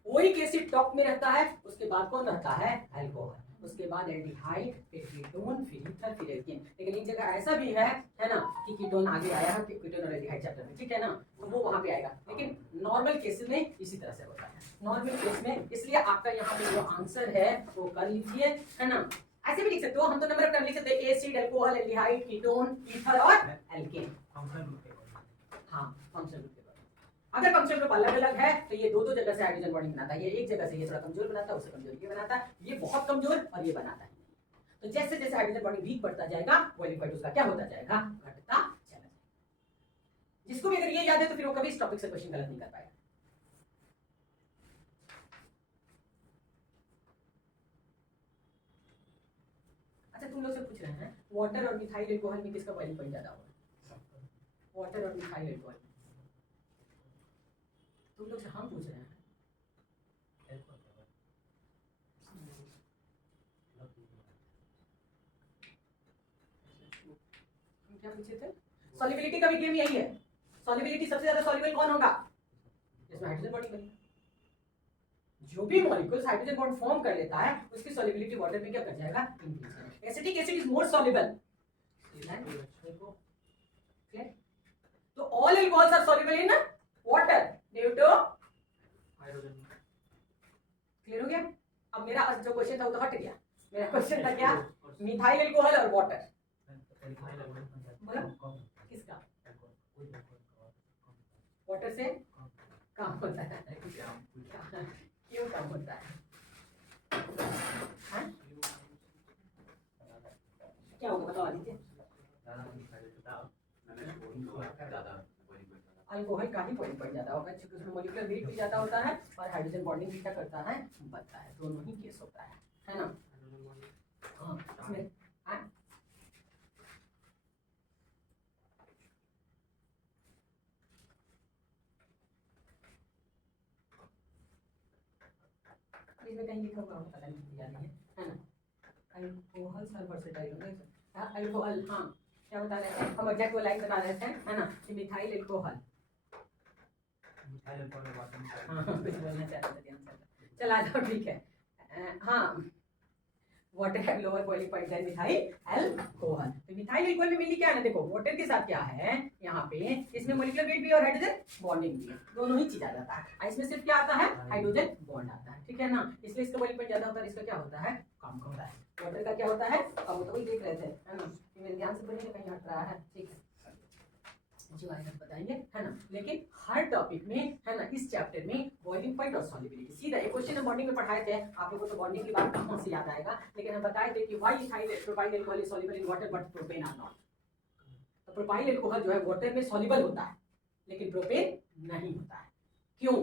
ओइक एसिड टॉप में रहता है, उसके बाद कौन रहता है, अल्कोहल, उसके बाद एल्डिहाइड, फिर कीटोन, फिर ईथर, फिर एल्केन। लेकिन एक जगह ऐसा भी है ना, कि कीटोन आगे आया है कीटोन और एल्डिहाइड चैप्टर में, ठीक है ना, तो वो वहां पे आएगा। लेकिन नॉर्मल केस में इसी तरह से होता है, नॉर्मल केस में। इसलिए आपका यहाँ पे जो आंसर है वो कर लीजिए, है ना। ऐसे भी लिख सकते हो, हम तो नंबर ऑफ टर्म लिख सकते हैं, acid, alcohol, aldehyde, ketone, ether और एल्केन। हाँ, फंक्शनल ग्रुप। अगर फंक्शनल ग्रुप अलग अलग है तो ये दो जगह से हाइड्रोजन बॉन्डिंग बनाता है, ये एक जगह से ये थोड़ा कमजोर बनाता है, उससे कमजोर ये बनाता है, ये बहुत कमजोर और ये बनाता है। तो जैसे जैसे हाइड्रोजन बॉन्डिंग वीक बढ़ता जाएगा बॉइलिंग पॉइंट उसका क्या होता जाएगा, घटता चला जाएगा। जिसको भी अगर ये याद है तो फिर वो कभी इस टॉपिक से क्वेश्चन गलत नहीं कर पाएगा। अच्छा, तुम लोग से पूछ रहे हैं वाटर और मिथाइल अल्कोहल में किसका बॉइलिंग पॉइंट ज्यादा होगा? वाटर और मिथाइल अल्कोहल। तुम लोग से हम पूछ रहे हैं। क्या पूछे थे? सॉल्युबिलिटी का भी गेम यही है। सॉल्युबिलिटी सबसे ज्यादा सॉल्युबल कौन होगा? इसमें हाइड्रोजन बॉन्डिंग बनेगी। जो भी मॉलिक्यूल्स हाइड्रोजन बॉन्ड फॉर्म कर लेता है उसकी सॉल्युबिलिटी वाटर में क्या कर जाएगा, increase. Acetic acid is more soluble. तो all alcohols are soluble in water due to hydrogen. Clear हो गया? अब मेरा जो क्वेश्चन था वो तो हट गया। मेरा क्वेश्चन था क्या, मिथाइल अल्कोहल और वाटर। बोलो किसका? वाटर से कम होता है। क्यों कम होता है? हाँ? क्या होगा बताओ दीजिए। अल्कोहल का ही बॉइलिंग पॉइंट ज्यादा होगा क्योंकि उसमें मॉलिक्यूलर वेट भी ज्यादा होता है और हाइड्रोजन बॉन्डिंग भी क्या करता है, बढ़ता है। दोनों ही केस होता है ना। हाँ, इसमें इसमें कहीं लिखा हुआ पता नहीं याद नहीं है ना। अल्कोहल सर वर्सेटाइल होगा। अल्कोहल, हाँ क्या बता रहे थे हम, एग्जैक्ट वो लाइन बता रहे थे, है ना, कि मिथाइल अल्कोहल। हाँ कुछ बोलना चाहते थे आंसर। चला जाओ, ठीक है। हाँ, water have lower boiling point than methyl alcohol. तो मिथाइल अल्कोहल में मिली क्या है ना, देखो वाटर के साथ क्या है यहाँ पे, इसमें मॉलिक्यूलर वेट भी और हाइड्रोजन बॉन्डिंग भी, दोनों ही चीज आ जाता है। इसमें सिर्फ क्या आता है, हाइड्रोजन बॉन्ड आता है, ठीक है ना। इसलिए इसका बॉइलिंग पॉइंट ज्यादा होता है, इसका क्या होता है, कम होता है। वाटर का क्या होता है, कम होता है। वही देख रहे थे, है ना, मेरे ध्यान से पढ़िए कहीं हट रहा है, ठीक है जो आएगा बताएंगे, है ना। लेकिन हर टॉपिक में, है ना, इस चैप्टर में बॉइलिंग पॉइंट और सॉल्युबिलिटी सीधा एक क्वेश्चन हम बॉन्डिंग में पढ़ाए थे। आप लोगों को तो बॉन्डिंग की बात कहां से याद आएगा, लेकिन हम बताए थे कि why ethyl propyl alcohol is soluble in water but propane are not. तो प्रोपाइल अल्कोहल जो है वाटर में सॉल्युबल होता है लेकिन प्रोपेन नहीं होता है। क्यों?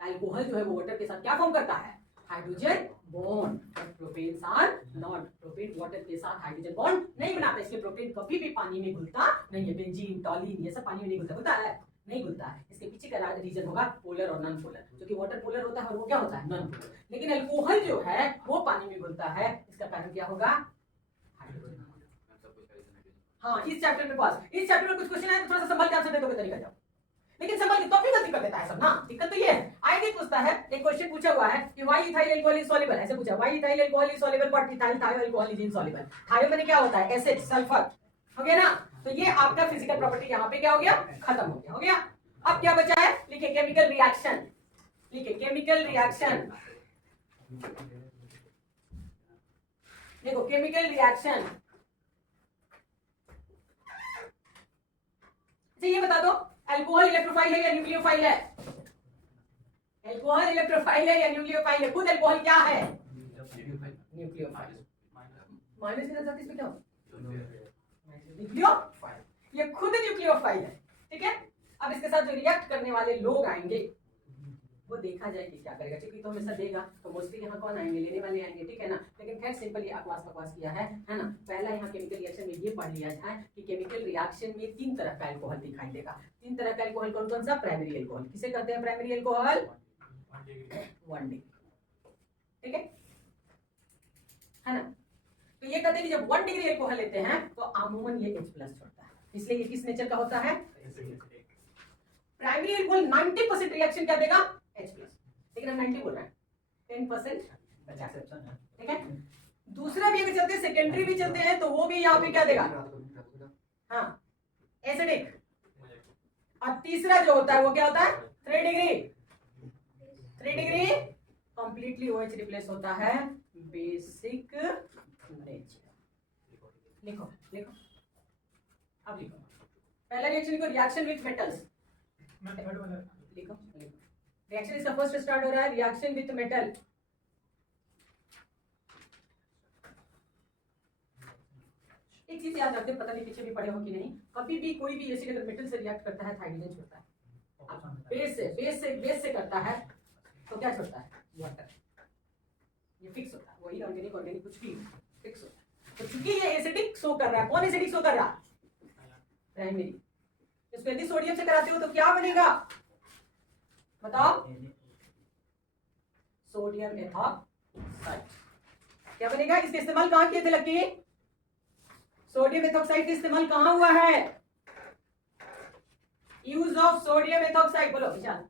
अल्कोहल जो है वो वाटर के साथ क्या फॉर्म करता है, hydrogen bond. Propane are not, propane water के साथ हाइड्रोजन बॉन्ड नहीं बनाता, इसलिए प्रोपेन कभी भी पानी में घुलता नहीं है। बेंजीन, टॉलिन ये सब पानी में नहीं घुलता, होता है नहीं घुलता है। इसके पीछे का रीजन होगा पोलर और नॉन पोलर, जो कि वाटर पोलर होता है और वो क्या होता है, नॉन पोलर। लेकिन अल्कोहल जो है वो पानी में घुलता है, इसका कारण क्या होगा, हाइड्रोजन। हाँ, इस चैप्टर में पास, इस चैप्टर में कुछ क्वेश्चन है तो थोड़ा सा संभल के आंसर दे दोगे तो निकल जाओ। लेकिन संभल के टॉपिक गलती कर देता है सब ना, दिक्कत तो ये है। आगे पूछता है, एक क्वेश्चन पूछा हुआ है कि why ethyl alcohol is soluble, ऐसे पूछा, why ethyl alcohol is soluble but ethyl थायो अल्कोहल इज इनसॉल्युबल। थायो माने क्या होता है, एसिड, सल्फर, हो गया ना। तो ये आपका फिजिकल प्रॉपर्टी यहाँ पे क्या हो गया, खत्म हो गया, हो गया। अब क्या बचा है, लिखिए केमिकल रिएक्शन, लिखिए केमिकल रिएक्शन। देखो केमिकल रिएक्शन, ये बता दो अल्कोहल इलेक्ट्रोफाइल है या न्यूक्लियोफाइल है? अल्कोहल इलेक्ट्रोफाइल है या न्यूक्लियोफाइल है? खुद अल्कोहल क्या है, न्यूक्लियोफाइल। माइनस के साथ इसमें क्या न्यूक्लियोफाइल, ये खुद न्यूक्लियोफाइल है, ठीक है। अब इसके साथ जो रिएक्ट करने वाले लोग आएंगे वो देखा जाए कि क्या करेगा, क्योंकि तो हमेशा देगा तो मोस्टली यहाँ कौन आएंगे, लेने वाले आएंगे, ठीक है ना। लेकिन खैर सिंपल ये अकवास बकवास किया है ना। पहला यहाँ केमिकल रिएक्शन में ये पढ़ लिया जाए कि केमिकल रिएक्शन में 3 तरह का अल्कोहल दिखाई देगा। 3 तरह का अल्कोहल कौन कौन सा, प्राइमरी अल्कोहल, किसे कहते हैं प्राइमरी अल्कोहल, 1 डिग्री, ठीक है ना। तो ये कहते हैं कि जब 1 डिग्री अल्कोहल लेते हैं तो अमूमन ये H+ छोड़ता है, इसलिए ये किस नेचर का होता है, प्राइमरी अल्कोहल 90% रिएक्शन क्या देगा, H+, लेकिन हम 90 बोल रहे हैं, 10% बचा, ठीक है। दूसरा भी अगर चलते हैं, सेकेंडरी भी चलते हैं तो वो भी यहाँ पे क्या देगा, हाँ एसिडिक। और तीसरा जो होता है वो क्या होता है 3 degree. 3 degree completely OH replace होता है बेसिक नेचर। लिखो लिखो अब लिखो पहला रिएक्शन लिखो रिएक्शन विथ मेटल्स। लिखो लिखो रिएक्शन इसका फर्स्ट स्टार्ट हो रहा है रिएक्शन विथ मेटल। एक चीज याद रखते पता नहीं पीछे भी पढ़े हो कि नहीं, कभी भी कोई भी एसिड अगर मेटल से रिएक्ट करता है हाइड्रोजन छोड़ता है। बेस से करता है तो क्या छोड़ता है वाटर। ये फिक्स होता है वही ऑर्गेनिक ऑर्गेनिक कुछ भी फिक्स होता है। तो चूंकि ये एसिडिक शो कर रहा है, कौन एसिडिक शो कर रहा है प्राइमरी। इसको यदि सोडियम से कराते हो तो क्या बनेगा बताओ सोडियम एथॉक्साइड। क्या बनेगा। इसका इस्तेमाल कहां किए थे लकी सोडियम एथॉक्साइड का इस्तेमाल कहां हुआ है। यूज ऑफ सोडियम एथॉक्साइड बोलो Vishal.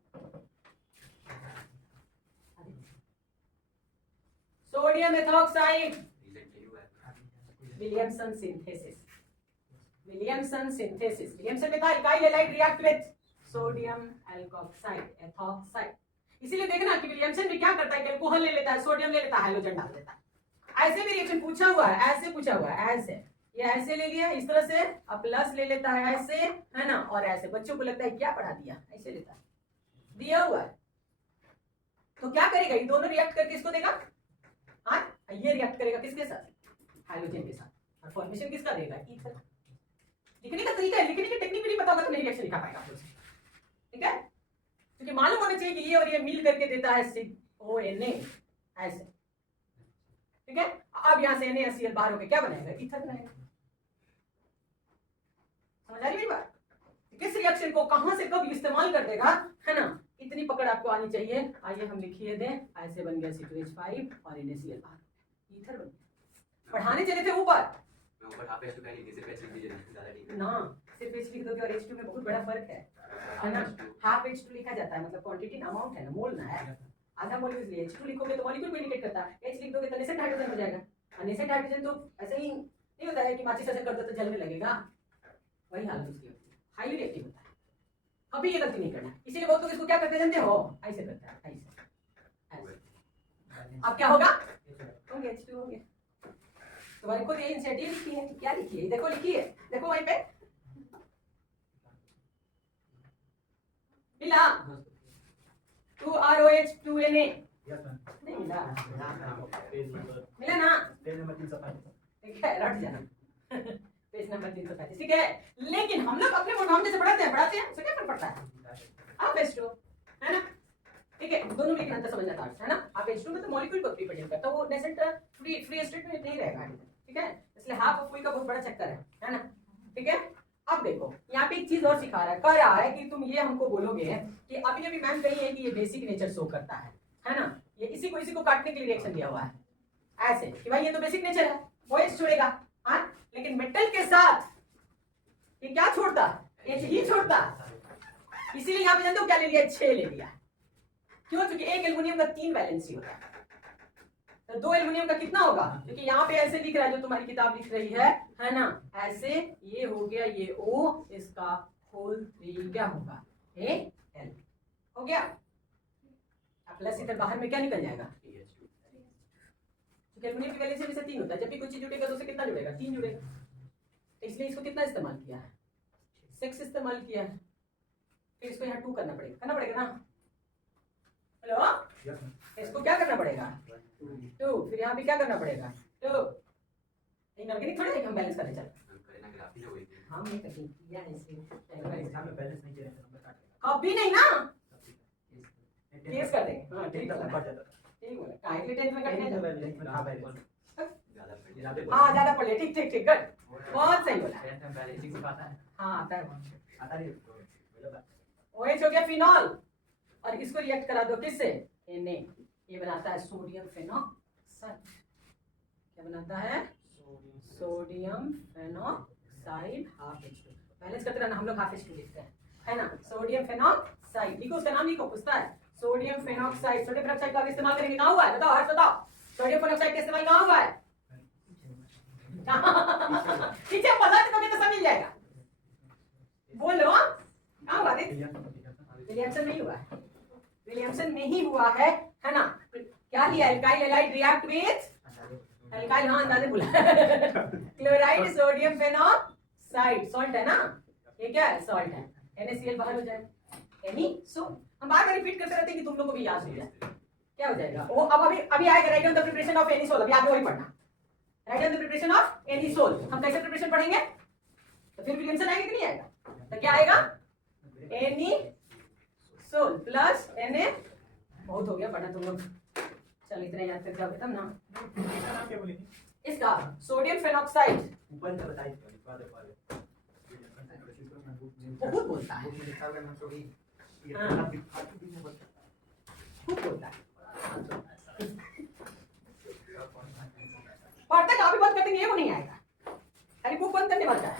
Sodium ethoxide Williamson synthesis. Williamson synthesis Williamson में था alkyl halide react with sodium alkoxide ethoxide. इसीलिए देखना कि विलियमसन भी क्या करता है अल्कोहल ले लेता है सोडियम ले लेता है हाइड्रोजन डाल देता है। ऐसे भी रिएक्शन पूछा हुआ है ऐसे पूछा हुआ है ऐसे ये ऐसे ले लिया इस तरह से अब प्लस ले लेता है ऐसे है ना और ऐसे बच्चों को लगता है क्या पढ़ा दिया ऐसे लेता है दिया हुआ है। तो क्या करेगा ये दोनों रिएक्ट करके इसको देगा हाँ ये रिएक्ट करेगा किसके साथ हाइड्रोजन के साथ और फॉर्मेशन किसका देगा ईथर। लिखने का तरीका है लिखने की टेक्निक भी नहीं पता होगा तो नहीं रिएक्शन लिखा पाएगा आप लोग ठीक है क्योंकि मालूम होना चाहिए कि ये और ये मिल करके देता है CONA ऐसे ठीक है। अब यहां से NaCl बाहर होकर क्या बनाएगा ईथर बनाएगा। समझ आ रही मेरी बात। किस रिएक्शन को कहां से कब इस्तेमाल कर देगा है ना इतनी पकड़ आपको आनी चाहिए। आइए हम लिखिए दें ऐसे बन गया C2H5 और NaCl बाहर ईथर बन गया। पढ़ाने चले थे ऊपर ना सिर्फ H लिख दोगे और H2 में बहुत बड़ा फर्क है ना। हाफ H2 लिखा जाता है मतलब क्वांटिटी ना अमाउंट है ना मोल ना है आधा मोल इसलिए H2 लिखोगे तो मॉलिक्यूल में इंडिकेट करता है। H लिख दोगे तो नेसेंट हाइड्रोजन हो जाएगा और नेसेंट हाइड्रोजन तो ऐसे ही नहीं होता है कि माचिस ऐसे कर दो तो जलने लगेगा वही हालत उसकी होती है हाईली रिएक्टिव होता है। कभी ये गलती नहीं करना इसीलिए बहुत लोग इसको क्या करते जानते हो ऐसे करता है ऐसे। अब क्या होगा हो गया H2 हो गया। तुम्हारे खुद ये इनिशिएटिव लिखी है क्या लिखी है देखो लिखी है देखो वहीं पे मिला 2ROH2Na नहीं मिला मिला ना ठीक है रट जाना पेज नंबर 335 ठीक है। लेकिन हम लोग अपने मोटाम से पढ़ाते हैं उससे क्या फर्क पड़ता है आप H2 है ना ठीक है दोनों में लेकिन अंतर समझ आता है ना। आप H2 में तो मॉलिक्यूल को रिप्रेजेंट करता है वो नेसेंट फ्री स्टेट में नहीं रहेगा ठीक है इसलिए हाफ ऑफ फुल का बहुत बड़ा चक्कर है ना ठीक है। अब देखो यहाँ पे एक चीज और सिखा रहा है कह रहा है कि तुम ये हमको बोलोगे कि अभी अभी मैम कही है कि ये बेसिक नेचर शो करता है ना ये इसी को काटने के लिए रिएक्शन दिया हुआ है ऐसे कि भाई ये तो बेसिक नेचर है वो H छोड़ेगा हाँ लेकिन मेटल के साथ ये क्या छोड़ता H ही छोड़ता इसीलिए यहाँ पे जानते हो क्या ले लिया 6 ले लिया क्यों क्योंकि एक एल्युमिनियम का 3 वैलेंसी होता है तो 2 एल्युमिनियम का कितना होगा क्योंकि यहाँ पे ऐसे लिख रहा है जो तुम्हारी किताब लिख रही है ना ऐसे ये हो गया ये O इसका होल 3 क्या होगा Al हो गया। अब प्लस इधर बाहर में क्या निकल जाएगा क्योंकि एल्युमिनियम की वैलेंसी में से 3 होता है जब भी कोई चीज जुड़ेगा तो उसे कितना जुड़ेगा 3 जुड़ेगा तो इसलिए इसको कितना इस्तेमाल किया है 6 इस्तेमाल किया है। फिर इसको यहाँ 2 करना पड़ेगा ना हेलो इसको क्या करना पड़ेगा 2 फिर यहाँ पे क्या करना पड़ेगा 2 इनऑर्गेनिक थोड़ा हम बैलेंस करने चल हम नहीं करते किया है इसलिए कभी नहीं ना केस कर देंगे हां ठीक बोला काहे के टेंथ में कटने हां ज्यादा पढ़ लिया ठीक गुड बहुत सही बोला हां आता है OH हो गया फिनॉल और इसको रिएक्ट करा दो किससे Na ये बनाता है सोडियम फेनॉक्साइड क्या बनाता है sodium phenoxide half H2 balance करते रहना हम लोग हाफ H2 लिखते हैं है ना सोडियम फेनॉक्साइड लिखो उसका नाम लिखो पूछता है सोडियम फेनॉक्साइड सोडियम फेनॉक्साइड का इस्तेमाल करेंगे कहां हुआ है बताओ हर्ष बताओ सोडियम फेनॉक्साइड का इस्तेमाल कहां हुआ है पीछे बता दोगे तो सब मिल जाएगा विलियमसन नहीं हुआ है, विलियमसन नहीं हुआ है ना। क्या लिया, alkyl halide react with alkyl, हाँ अंदाजे बोला क्लोराइड सोडियम फेनॉक्साइड, सॉल्ट है ना, ये क्या है, सॉल्ट है, NaCl बाहर हो जाएगा, सो हम बार बार रिपीट करते रहते हैं कि तुम लोग को भी याद हो जाए। क्या हो जाएगा वो, अब अभी आएगा right on the preparation of anisole, अभी आगे वही पढ़ना, right on the preparation of anisole. हम कैसे प्रिपरेशन पढ़ेंगे, तो फिर विलियमसन आएगा कि नहीं आएगा, तो क्या आएगा, एनिसोल प्लस Na, बहुत हो गया पढ़ना तुम लोग, चल इतना याद कर जाओगे तब ना। इसका सोडियम फेनॉक्साइड बहुत बोलता है, खूब बोलता है, पढ़ते कहाँ भी बंद कर देंगे ये वो नहीं आएगा, खाली बुक बंद करने वाला है।